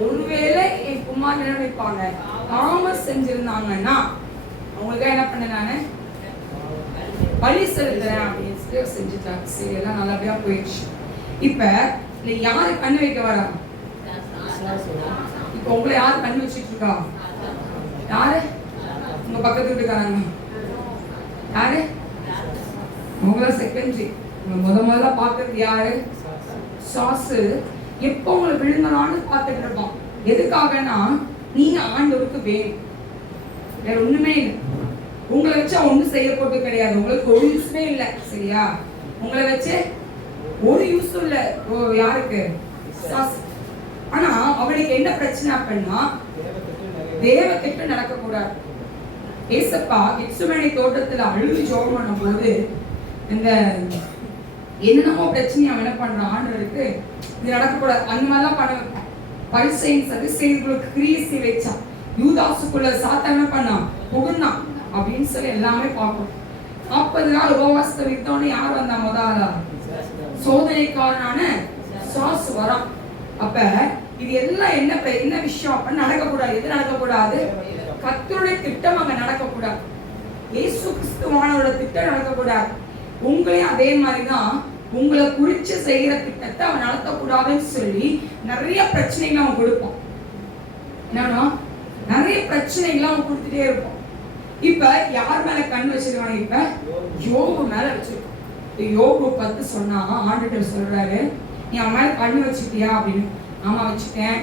ஒருவேளை என் குமாரன் என்ன வைப்பாங்க பாவம் செஞ்சிருந்தாங்கன்னா அவங்களுக்கு என்ன பண்ண நானு பலி செலுத்துறேன் அப்படின்னு செஞ்சுட்டாங்க. சரி, எல்லாம் நல்லபடியா போயிடுச்சு. இப்ப இல்ல யாரு கண்ணு வைக்க வரா? இப்ப உங்களை யாரு கண்ணு வச்சுட்டு இருக்கா? யாரு? உங்க பக்கத்து வீட்டுக்காரங்க. யாரு? உங்கள செகண்டரி. முதல்ல பாக்குறது யாரு? சாசு. எப்ப உங்களை விழுங்கலான்னு பார்த்துட்டு இருப்பான். எதுக்காகனா நீங்க ஆண்டவருக்கு வேணும், வேற ஒண்ணுமே இல்லை. உங்களை வச்சு ஒண்ணும் செய்ய போட்டு கிடையாது. உங்களுக்கு ஒரு யூஸ்மே இல்லை. சரியா? உங்களை வச்சு ஒரு யூஸும் இல்லை. யாருக்கு? சாசு. ஆனா அவனுக்கு என்ன பிரச்சனை அப்படின்னா தேவ திட்டம் நடக்க கூடாது. ஏசப்பா கெத்செமனே தோட்டத்துல அழுது ஜெபம் பண்ணும்போது இந்த என்னென்னமோ பிரச்சனை அவன் என்ன பண்றான்? ஆண்டவருக்கு இது நடக்கக்கூடாது அந்த மாதிரிலாம் பண்ண வைப்பான். பரிசேயன் சதுசேயர்களுக்கு கிரியேசி வச்சான். யூதாசுக்குள்ள சாத்தான் என்ன பண்ணான்? புகுந்தான் அப்படின்னு சொல்லி எல்லாமே பார்க்கணும். 40 நாள் உபவாசத்தை விட்டோன்னு யார் வந்தா? முதலா சோதனைக்காரனான சாசு வரான். அப்ப இது எல்லாம் என்ன விஷயம் அப்படின்னு நடக்கக்கூடாது. எது நடக்கக்கூடாது? கர்த்தருடைய திட்டம் அங்க நடக்கக்கூடாது. இயேசு கிறிஸ்துவானோட திட்டம் நடக்கக்கூடாது. உங்களையும் அதே மாதிரிதான் உங்களை குறிச்சு செய்யற திட்டத்தை அவன் நடத்தக்கூடாதுன்னு சொல்லி நிறைய பிரச்சனைகளை அவன் கொடுப்பான். என்னன்னா நிறைய பிரச்சனைகளை அவன் கொடுத்துட்டே இருப்பான். இப்ப யார் மேல கண் வச்சிருக்காங்க? இப்ப யோபு மேல வச்சிருக்கான். யோபு பார்த்து சொன்னா ஆண்டவர் சொல்றாரு, நீ அவன் மேல கண் வச்சுட்டியா அப்படின்னு. ஆமா வச்சுட்டேன்.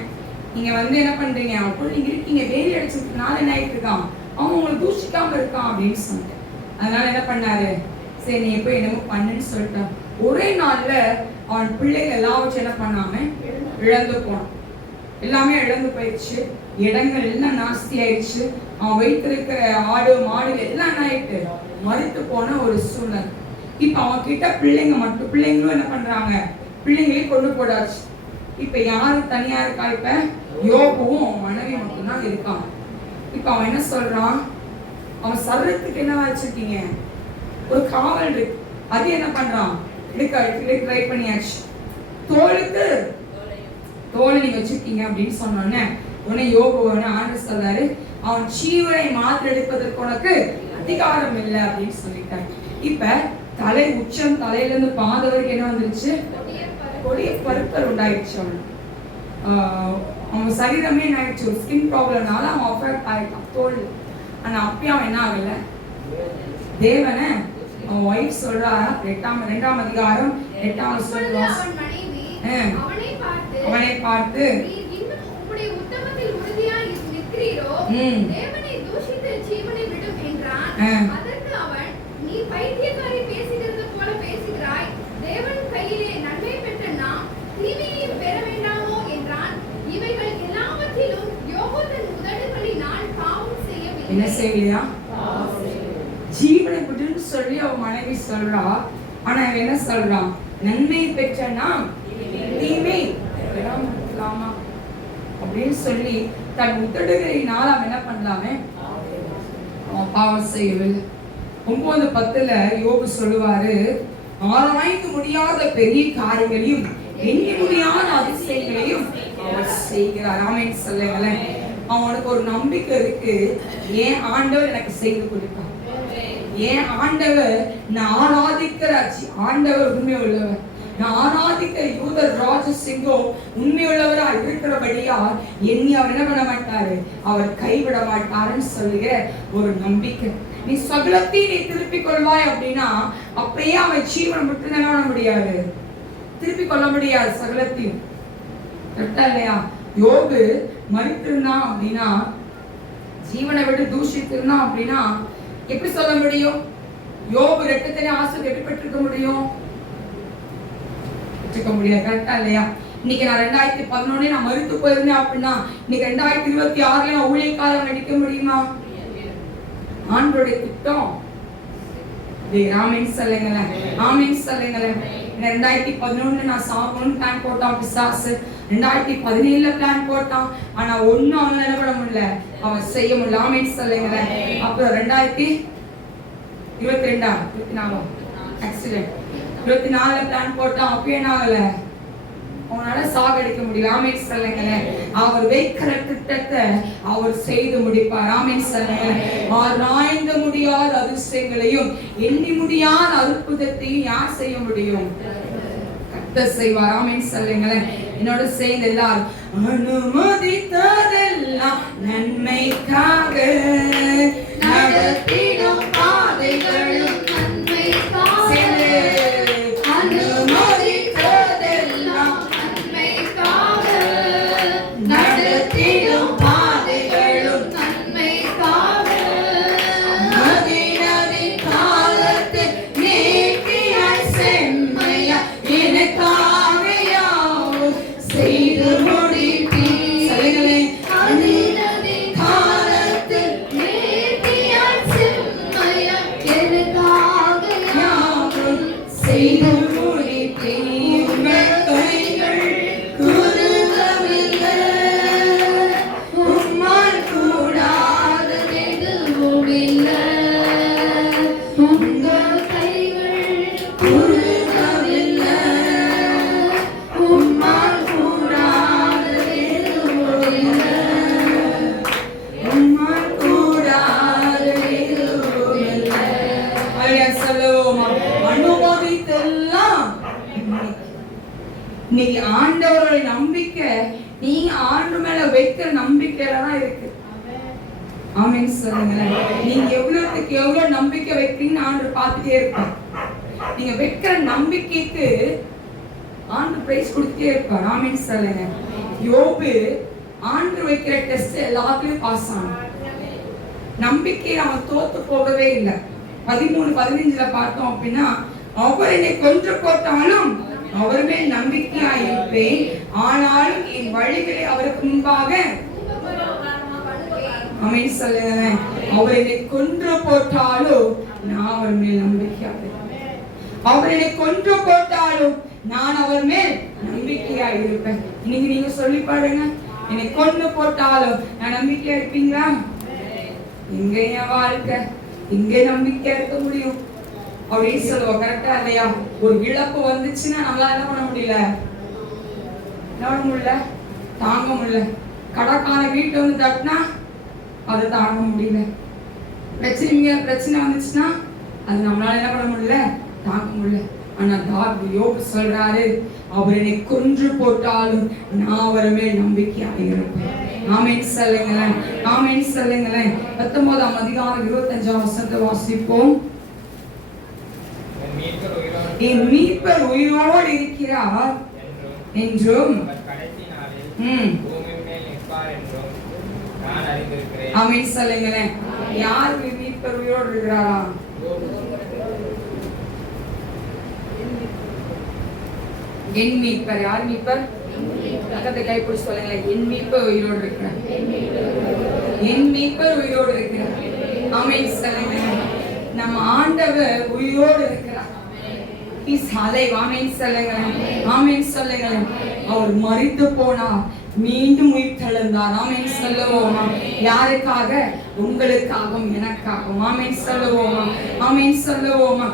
நீங்க என்ன பண்றீங்க? அப்படி நீங்க இருக்கீங்க, வேலி அடிச்சதுனால என்ன ஆயிட்டு இருக்கான்? அவன் உங்களை தூஷிக்காம இருக்கான் அப்படின்னு சொன்னேன். அதனால என்ன பண்ணாரு? சரி, நீ எப்போ என்னமோ பண்ணுன்னு சொல்லிட்டான். ஒரே நாள்ல அவன் பிள்ளைகள் எல்லாவற்றும் என்ன பண்ணாம இழந்து போனான். எல்லாமே இழந்து போயிடுச்சு. இடங்கள் எல்லாம் நாஸ்தி ஆயிடுச்சு. அவன் வைத்திருக்கிற ஆடு மாடுகள் எல்லாம் என்ன ஆயிட்டு மறித்து போன ஒரு சூழ்நிலை. இப்ப அவன் கிட்ட பிள்ளைங்களும் என்ன பண்றாங்க? பிள்ளைங்களையும் கொண்டு போடாச்சு. இப்ப யாரு தனியா இருக்கா? இப்ப யோபுவும் அவன் மனைவி மட்டும்தான் இருக்கான். இப்ப அவன் என்ன சொல்றான்? அவன் சர்றத்துக்கு என்ன வச்சிருக்கீங்க? ஒரு காவல் இருக்கு. அது என்ன பண்றான்? ட்ரை பண்ணியாச்சு. தோளுக்கு தோலை நீங்க வச்சிருக்கீங்க அப்படின்னு சொன்னோன்னே உடனே யோபுவனை ஆண்டவர் சொல்றாரு, அவன் ஜீவனை மாற்றெடுப்பதற்கு உனக்கு அதிகாரம் இல்லை அப்படின்னு சொல்லிட்டாரு. இப்ப தலை உச்சம் தலையில இருந்து பாத வரைக்கும் என்ன வந்துருச்சு? கொடிய பருக்கள் உண்டாயிடுச்சு. அவன் சரீரமே என்ன ஆயிடுச்சு? ஒரு ஸ்கின் ப்ராப்ளம்னால அவன் அஃபெக்ட் ஆயிட்டான் தோல். ஆனா அப்பயும் அவன் என்ன ஆகல? தேவனை அவன் ஒய்ஃப் சொல்றா 2ஆம் அதிகாரம் 8ஆம் வசனம் அவனை பார்த்து தேவனை தூஷித்து ஜீவனை விடும் என்றான். அதற்கு அவன், நீ பைத்தியக்காரி பேசுகிறது போல பேசுகிறாய். தேவன் கையிலே நன்மை பெற்ற நாம் தீமையையும் பெற வேண்டாமோ என்றான். இவைகள் எல்லாவற்றிலும் யோபு தன் உதடுகளினால் பாவம் செய்யவில்லை. என்ன செய்யலையா? ஜீவனை விடுன்னு சொல்லி அவ மனைவி சொல்றா. ஆனா அவன் என்ன சொல்றான்? நன்மை பெற்ற நாம் தீமை பெறாமலாமா அப்படின்னு சொல்லி தன் உதடுகளினால் அவன் என்ன பண்ணலாமே அவன் பாவம் செய்யவில்லை. 9:10 யோபு சொல்லுவாரு, ஆராய்ந்து முடியாத பெரிய காரியங்களையும் எண்ணி முடியாத அதிசயங்களையும் அவர் செய்கிறார். ஆமென் சொல்லுங்களேன். அவனுக்கு ஒரு நம்பிக்கை இருக்கு, ஏன் ஆண்டவர் எனக்கு செய்து கொடுப்பார், ஏன் ஆண்டவர் நான் ஆராதிக்கிற ஆண்டவர் உண்மை உள்ளவர், நான் ஆராதிக்கிற யூதர் ராஜசிங்கம் உண்மையுள்ளவரா இருக்கிறபடியா எண்ணி அவர் என்ன பண்ண மாட்டாரு, அவர் கைவிட மாட்டாருன்னு சொல்லுகிற ஒரு நம்பிக்கை. நீ சகலத்தையும் நீ திருப்பிக் கொள்வாய் அப்படின்னா அப்படியே அவன் ஜீவனை விட்டு என்ன பண்ண முடியாது, திருப்பி கொள்ள முடியாது சகலத்தையும். கரெக்டா இல்லையா? யோபு மறித்திருந்தான் அப்படின்னா, ஜீவனை விட்டு தூஷித்திருந்தான் அப்படின்னா எப்படி சொல்ல முடியும்? யோபு இரட்டத்திலே ஆசீர்வாதம் எப்படி பெற்றிருக்க முடியும்? பெற்றிருக்க முடியாது. கரெக்டா இல்லையா? இன்னைக்கு நான் 2011 நான் மறுத்து போயிருந்தேன் அப்படின்னா இன்னைக்கு 2026 நான் ஊழியக்காரன் நடிக்க முடியுமா? ஆண்டோடைய திட்டம். ஆமென் சொல்லுங்களேன். ஆமென் சொல்லுங்களேன். 2011 நான் சாகணும்னு பிளான் போட்டான் பிசாசு. 2017 பிளான் போட்டான். ஆனா ஒண்ணும் அவன் என்ன பண்ண முடியல, அவன் செய்ய முடியல. ஆமென் சொல்லுங்களேன். அப்புறம் 2022 ஆக்சிடென்ட் 24 பிளான் போட்டான். அப்பயே என்ன ஆகல, அவனால சாகடிக்க முடியல. ஆமென் சொல்லுங்களேன். அவர் வைக்கிற திட்டத்தை அவர் செய்து முடிப்பார். ஆமென் சொல்லுங்களேன். ஆராய்ந்து முடியாத அதிசயங்களையும் எண்ணி முடியாத அற்புதத்தையும் யார் செய்ய முடியும்? கர்த்தர் செய்வார். ஆமென் சொல்லுங்களேன். என்னோட சேர்ந்து எல்லாரும் அனுமதித்ததெல்லாம் நன்மைக்காக, நடத்திடும் பாதைகளும் நன்மைக்காக, அனுமதித்ததெல்லாம் நன்மைக்காக, நடத்திடும் பாதைகளும் நன்மைக்காக, நதி நதி காலத்து நீக்கியாய் செம்மையா எனக்காக யாவும் செய்து முடிப்பீர். சொல்லுங்களேன். நதி நதி காலத்து நீக்கியாய் செம்மையா எனக்காக யாவும் செய்து முடிப்பீர். உங்கள் கைகள் குறுகவில்லை, உம்மால் கூடாதது எதுவுமில்லை. உங்கள் கைகள் குறுகவில்லை, உம்மால் கூடாதது எதுவுமில்லை. உம்மால் கூடாதது எதுவுமில்லை. அல்லேலூயா சொல்லுவோமா? அனுபவித்தெல்லாம் இன்னைக்கு ஆண்டவருடைய நம்பிக்கை நீங்க ஆண்டு மேல வைக்கிற நம்பிக்கையில தான் இருக்கு. ஆமென் சொல்லுங்களேன். நீங்க எவ்வளவுக்கு எவ்வளவு நம்பிக்கை வைக்கிறீங்கன்னு ஆண்டவர் பார்த்துட்டே இருப்பார். நீங்க வைக்கிற நம்பிக்கைக்கு ஆண்டவர் பிரைஸ் கொடுத்துட்டே இருப்பார். ஆமென் சொல்லுங்க. யோபு ஆண்டவர் வைக்கிற டெஸ்ட் எல்லாத்துலயும் பாஸ் ஆனான். நம்பிக்கை அவன் தோத்து போகவே இல்லை. 13-15 பார்த்தோம் அப்படின்னா, அவர் என்னை கொன்று போட்டாலும் அவர் மேல் நம்பிக்கையாய் இருப்பேன், ஆனாலும் என் வழிகளை அவருக்கு முன்பாக. ஆமென் சொல்லுங்க. அவர் என்னை கொன்று போட்டாலும் நான் அவர் மேல் நம்பிக்கையாக இருப்பேன். அவர் என்னை கொன்று போட்டாலும் நான் அவர் மேல் நம்பிக்கையாக இருப்பேன். இன்னைக்கு நீங்க சொல்லி பாருங்க, என்னை கொன்று போட்டாலும் நான் நம்பிக்கையா இருப்பீங்களா? இங்க என் வாழ்க்கை இங்கே நம்பிக்கையா இருக்க முடியும் அப்படின்னு சொல்லுவோம். கரெக்டா இல்லையா? ஒரு இழப்பு வந்துச்சுன்னா நம்மளால என்ன பண்ண முடியல, தாங்க முடியல. கடைக்கான வீட்டை வந்து தட்டினா அதை தாங்க முடியல. பிரச்சனை வந்துச்சுன்னா அது நம்மளால என்ன பண்ண முடியல, தாங்க முடியல. ஆனா யோபு சொல்றாரு, அவர் என்னை கொன்று போட்டாலும் நான் அவர் மேல் நம்பிக்கையாக இருப்பேன். ஆமென் சொல்லுங்களேன். ஆமென் சொல்லுங்களேன். 19ஆம் அதிகாரம் 25ஆம் வசனத்தை வாசிப்போம். என் மீட்பர் உயிரோடு இருக்கிறார் என்றும் ஆமென் சொல்லுங்களேன். யார் மீட்பர் உயிரோடு இருக்கிறாரா? என் மீட்பர். யார் மீட்பர்? பக்கத்தை கைப்பிடிச்சு சொல்லுங்களேன். என் மீட்பர் உயிரோடு இருக்கிறார். என் மீட்பர் உயிரோடு இருக்கிறார். ஆமென் சொல்லுங்களேன். நம்ம ஆண்டவர் உயிரோடு இருக்கிறார். ஆமென் சொல்லுங்களேன், ஆமென் சொல்லுங்களேன். அவர் மரித்து போனார், மீண்டும் உயிர் தெழுந்தார். ஆமென் சொல்லுவோமா? யாருக்காக? உங்களுக்காகவும் எனக்காகவும். ஆமென் சொல்லுவோமா? ஆமென் சொல்லுவோமா?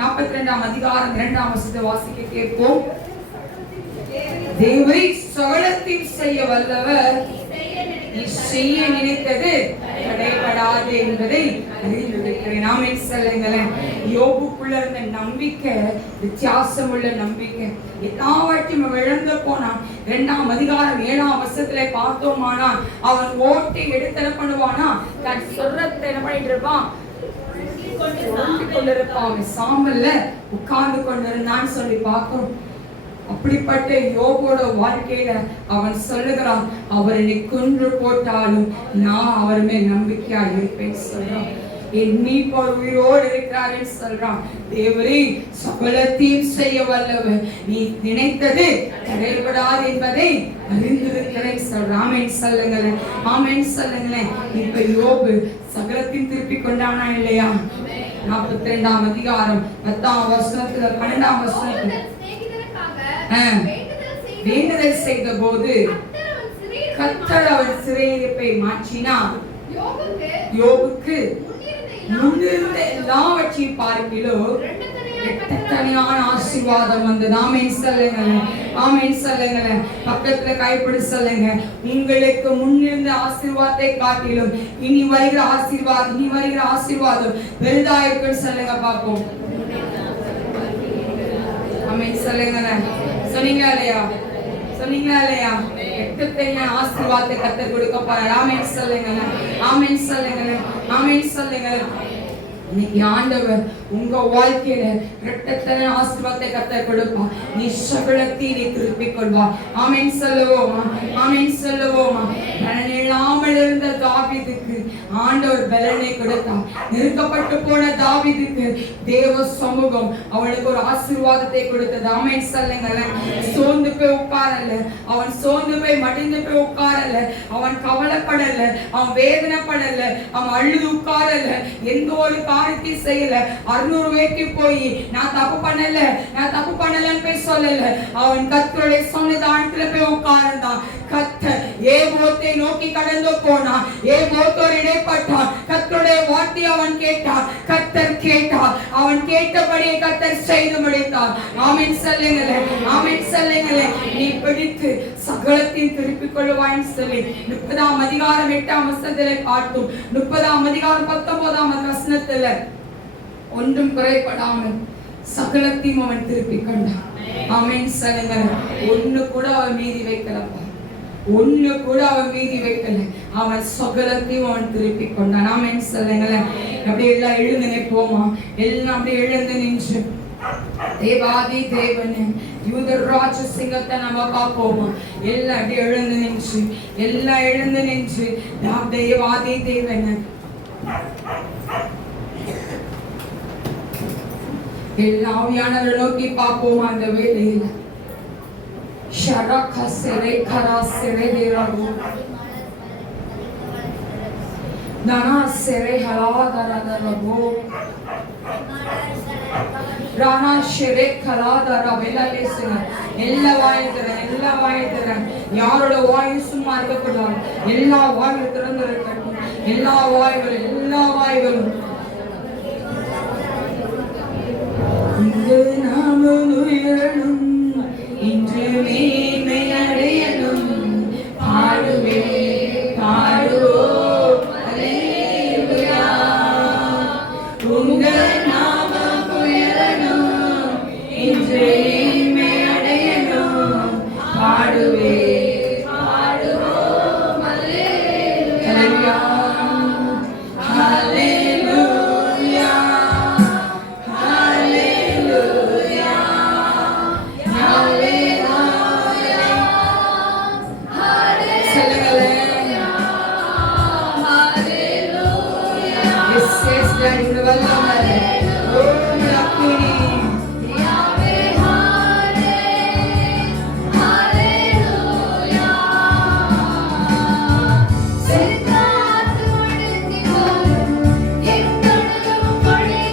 42ஆம் அதிகாரம் 2ஆம் வசனத்தை வாசிக்க கேட்போம். தேவரை சகலத்தையும் செய்ய வல்லவர், நீ செய்ய நினைத்தது தடைபடாது என்பதை அறிந்திருக்கிறேன். ஆமென் சொல்லுங்களேன். யோபுக்குள்ள இருந்த நம்பிக்கை வித்தியாசம் உள்ள நம்பிக்கை. எல்லாவற்றையும் இழந்து போனான். 2ஆம் அதிகாரம் 7ஆம் வசனத்திலே பார்த்தோமானா, அவன் ஓட்டி எடுத்து என்ன பண்ணுவானா, தன் சொல்றதை என்ன பண்ணிட்டு இருப்பான், கொண்டிருப்பான். சாம்பல்ல உட்கார்ந்து கொண்டிருந்தான்னு சொல்லி பார்க்கிறோம். அப்படிப்பட்ட யோபோட வாழ்க்கையில அவன் சொல்லுகிறான், அவர் என்னை கொன்று போட்டாலும் நான் அவர் மேல் நம்பிக்கையா இருப்பேன் சொல்றான். என் மீட்பர் உயிரோடு இருக்கிறார் சொல்றான். தேவரே சகலத்தையும் செய்ய வல்லவர், நீ நினைத்தது தடைபடாது என்பதை அறிந்திருக்கிறேன் சொல்றான். ஆமென் சொல்லுங்களேன், ஆமென் சொல்லுங்களேன். இப்ப யோபு சகலத்தையும் திருப்பி கொண்டானா இல்லையா? 42ஆம் அதிகாரம் 10ஆம் வசனத்துல 12ஆம் வசனத்துல வேண்டுதல் செய்த போது கர்த்தர் அவன் சிறையிருப்பை மாற்றினார். யோபுக்கு முன்னிருந்த எல்லாவற்றையும் பார்க்கிலும் இரட்டத்தனையான ஆசீர்வாதம் வந்தது. ஆமென் சொல்லுங்களேன், ஆமென் சொல்லுங்களேன். பக்கத்துல கைப்பிடி சொல்லுங்க, உங்களுக்கு முன்னிருந்த ஆசீர்வாதத்தை காட்டிலும் இனி வருகிற ஆசீர்வாதம் பெரிதா இருக்குன்னு சொல்லுங்க பாப்போம். ஆமென் சொல்லுங்களேன். சொன்னீங்களா இல்லையா? சொன்னீங்களா இல்லையா? எத்தனை ஆசீர்வாதத்தை கர்த்தர் கொடுக்க போறார். ஆமென் சொல்லுங்களேன், ஆமென் சொல்லுங்களேன், ஆமென் சொல்லுங்களேன். இன்னைக்கு ஆண்டவர் உங்க வாழ்க்கையில இரட்டத்தனை ஆசீர்வாதத்தை கர்த்தர் கொடுப்பார். நீ சகலத்தை நீ திருப்பிக் கொள்வார். ஆமென் சொல்லுவோமா? ஆமென் சொல்லுவோமா? பலன் இல்லாமல் இருந்த தாவீதுக்கு ஆண்டவர் பலனை கொடுத்தார். நெருக்கப்பட்டு போன தாவீதுக்கு தேவ சமூகம் அவனுக்கு ஒரு ஆசீர்வாதத்தை கொடுத்தது. ஆமென் சொல்லுங்களேன். சோர்ந்து போய் உட்காரல, அவன் சோர்ந்து போய் மடிந்து போய் உட்காரல, அவன் கவலைப்படல, அவன் வேதனைப்படல, அவன் அழுது உட்காரல, எந்த ஒரு காரியத்தை செய்யல. 600 வேக்கு போய் நான் தப்பு பண்ணலன்னு போய் சொல்லல. அவன் கர்த்தருடைய சொன்னதானத்துல போய் உட்கார்ந்தான். கர்த்தர் ஏபோத்தை நோக்கி கடந்து போனான். ஏபோத்தோடு இடைப்பட்டான். கர்த்தருடைய வார்த்தை அவன் கேட்டான். கர்த்தர் கேட்டார். அவன் கேட்டபடியே கர்த்தர் செய்து முடித்தார். ஆமென் சொல்லுங்களேன், ஆமென் சொல்லுங்களேன். நீ பிடித்து சகலத்தையும் திருப்பிக் கொள்வாய்ன்னு சொல்லி 30ஆம் அதிகாரம் 8ஆம் வசனத்திலே பார்த்தோம். 30ஆம் அதிகாரம் 19ஆம் வசனத்துல ஒன்றும் குறைபடாமல் சகலத்தையும் அவன் திருப்பிக் கொண்டான். ஆமென் சொல்லுங்களேன். ஒண்ணு கூட அவன் மீதி வைக்கலப்பா, ஒண்ணு கூட அவன் மீதி வைக்கல. அவன் சகலத்தையும் அவன் திருப்பி கொண்டான். ஆமென் சொல்லுங்களேன். அப்படியே எல்லாம் எழுந்து நிற்போமா? எல்லாம் அப்படியே எழுந்து நின்று தேவாதி தேவனே யூதராஜ சிங்கத்தை நம்ம பார்ப்போமா? எல்லாம் அப்படியே எழுந்து நின்று, எல்லாம் எழுந்து நின்று தேவாதி தேவனே எல்லாம் ஆவியானவரை நோக்கி பார்ப்போமா? அந்த வேளையில ஷரக செரை கரா செரை தேராகு நானா செரை ஹலாதரதரபோ ரானா ஷெரே கலாதரா எல்லாம் பேசுங்க. எல்லா வாயத்திறன் யாரோட வாயும் சும்மா இருக்கக்கூடாது. எல்லா வாயும் திறந்து இருக்கட்டும். எல்லா வாய்களும் இன்று நாமும் உயரணும், இன்று மேன்மை அடையணும். பாடுவோம் அல்லேலூயா. உங்கள் நாமம் உயரணும், இன்று மேன்மை அடையணும். பாடுவோம் அல்லேலூயா. ஹல்லேலூயா, ஹல்லேலூயா, ஹல்லேலூயா. ஹல்லேலூயா, ஹல்லேலூயா. எஸ் எஸ் டாடி வல்லவரே. ஓ லக்கினி யாவே ஹல்லேலூயா. சித்தாத்து மணிக்கு வரும் எத்தனமும் படி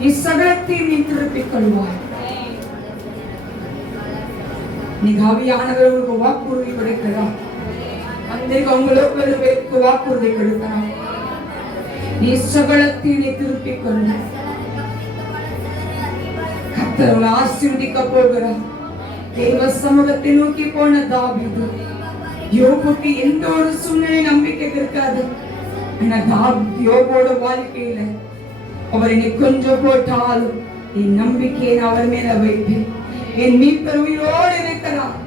நீ சகலத்தையும் நீ திருப்பிக் கொள்வாய். நீ ஆவியானவர் உங்களுக்கு வாக்குறுதி கொடுக்கிறார். அன்றைக்கு உங்களுக்கு வாக்குறுதி கொடுக்கிறார். நீ சகலத்தையும் நீ திருப்பிக் கொள்ள கர்த்தர் உன்னை ஆசீர்வதிக்க போகிறார். தேவ சமூகத்தை நோக்கி போன தாவீது, யோபுக்கு எந்த ஒரு சூழ்நிலை நம்பிக்கை இருக்காது. யோபோட வாழ்க்கையில அவர் என்னை கொஞ்சம் போட்டாலும் என் நம்பிக்கையை அவர் மேல வைப்பேன், என் மீட்பர் உயிரோடு இருக்கிறார்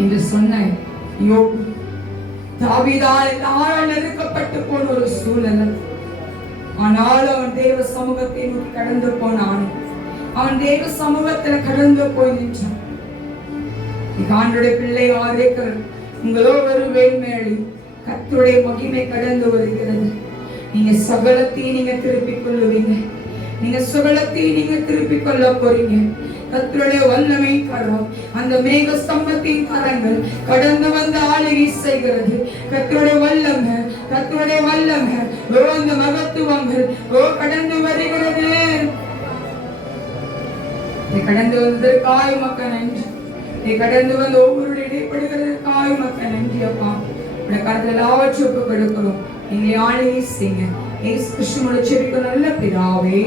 என்று சொன்ன யோபு தாவீதால் எல்லாரால் நெருக்கப்பட்டு போன ஒரு சூழ்நிலை. ஆனால் அவன் தேவ சமூகத்தை நோக்கி கடந்து போனான். அவன் தேவ சமூகத்துல கடந்து போய் நின்றான். ஆண்டவருடைய பிள்ளை ஆதரிக்கிற உங்களோ ஒரு வேல்மேளி கர்த்தருடைய மகிமை கடந்து வருகிறது. நீங்க சகலத்தையும் நீங்க திருப்பிக் கொள்ளுவீங்க. நீங்க சகலத்தையும் நீங்க திருப்பிக் கொள்ள போறீங்க. கர்த்தருடைய வல்லமை கரம், அந்த மேக ஸ்தம்பத்தின் கரங்கள் கடந்து வந்து ஆளுகை செய்கிறது. கர்த்தருடைய வல்லமை, கர்த்தருடைய வல்லமை, அந்த மகத்துவங்கள் கடந்து வருகிறது. கடந்து வந்ததற்காய் மக்கள் நன்றி. கடந்து வந்து ஒவ்வொருடைய இடைப்படுகிறதற்காய் மக்கள் நன்றி. அப்பா கருத்தில் எல்லாவற்றையும் ஒப்புக் கொடுக்கிறோம். நீங்க ஆளுகை செய்யுங்க. இயேசு கிறிஸ்துவின் நல்ல பிதாவே.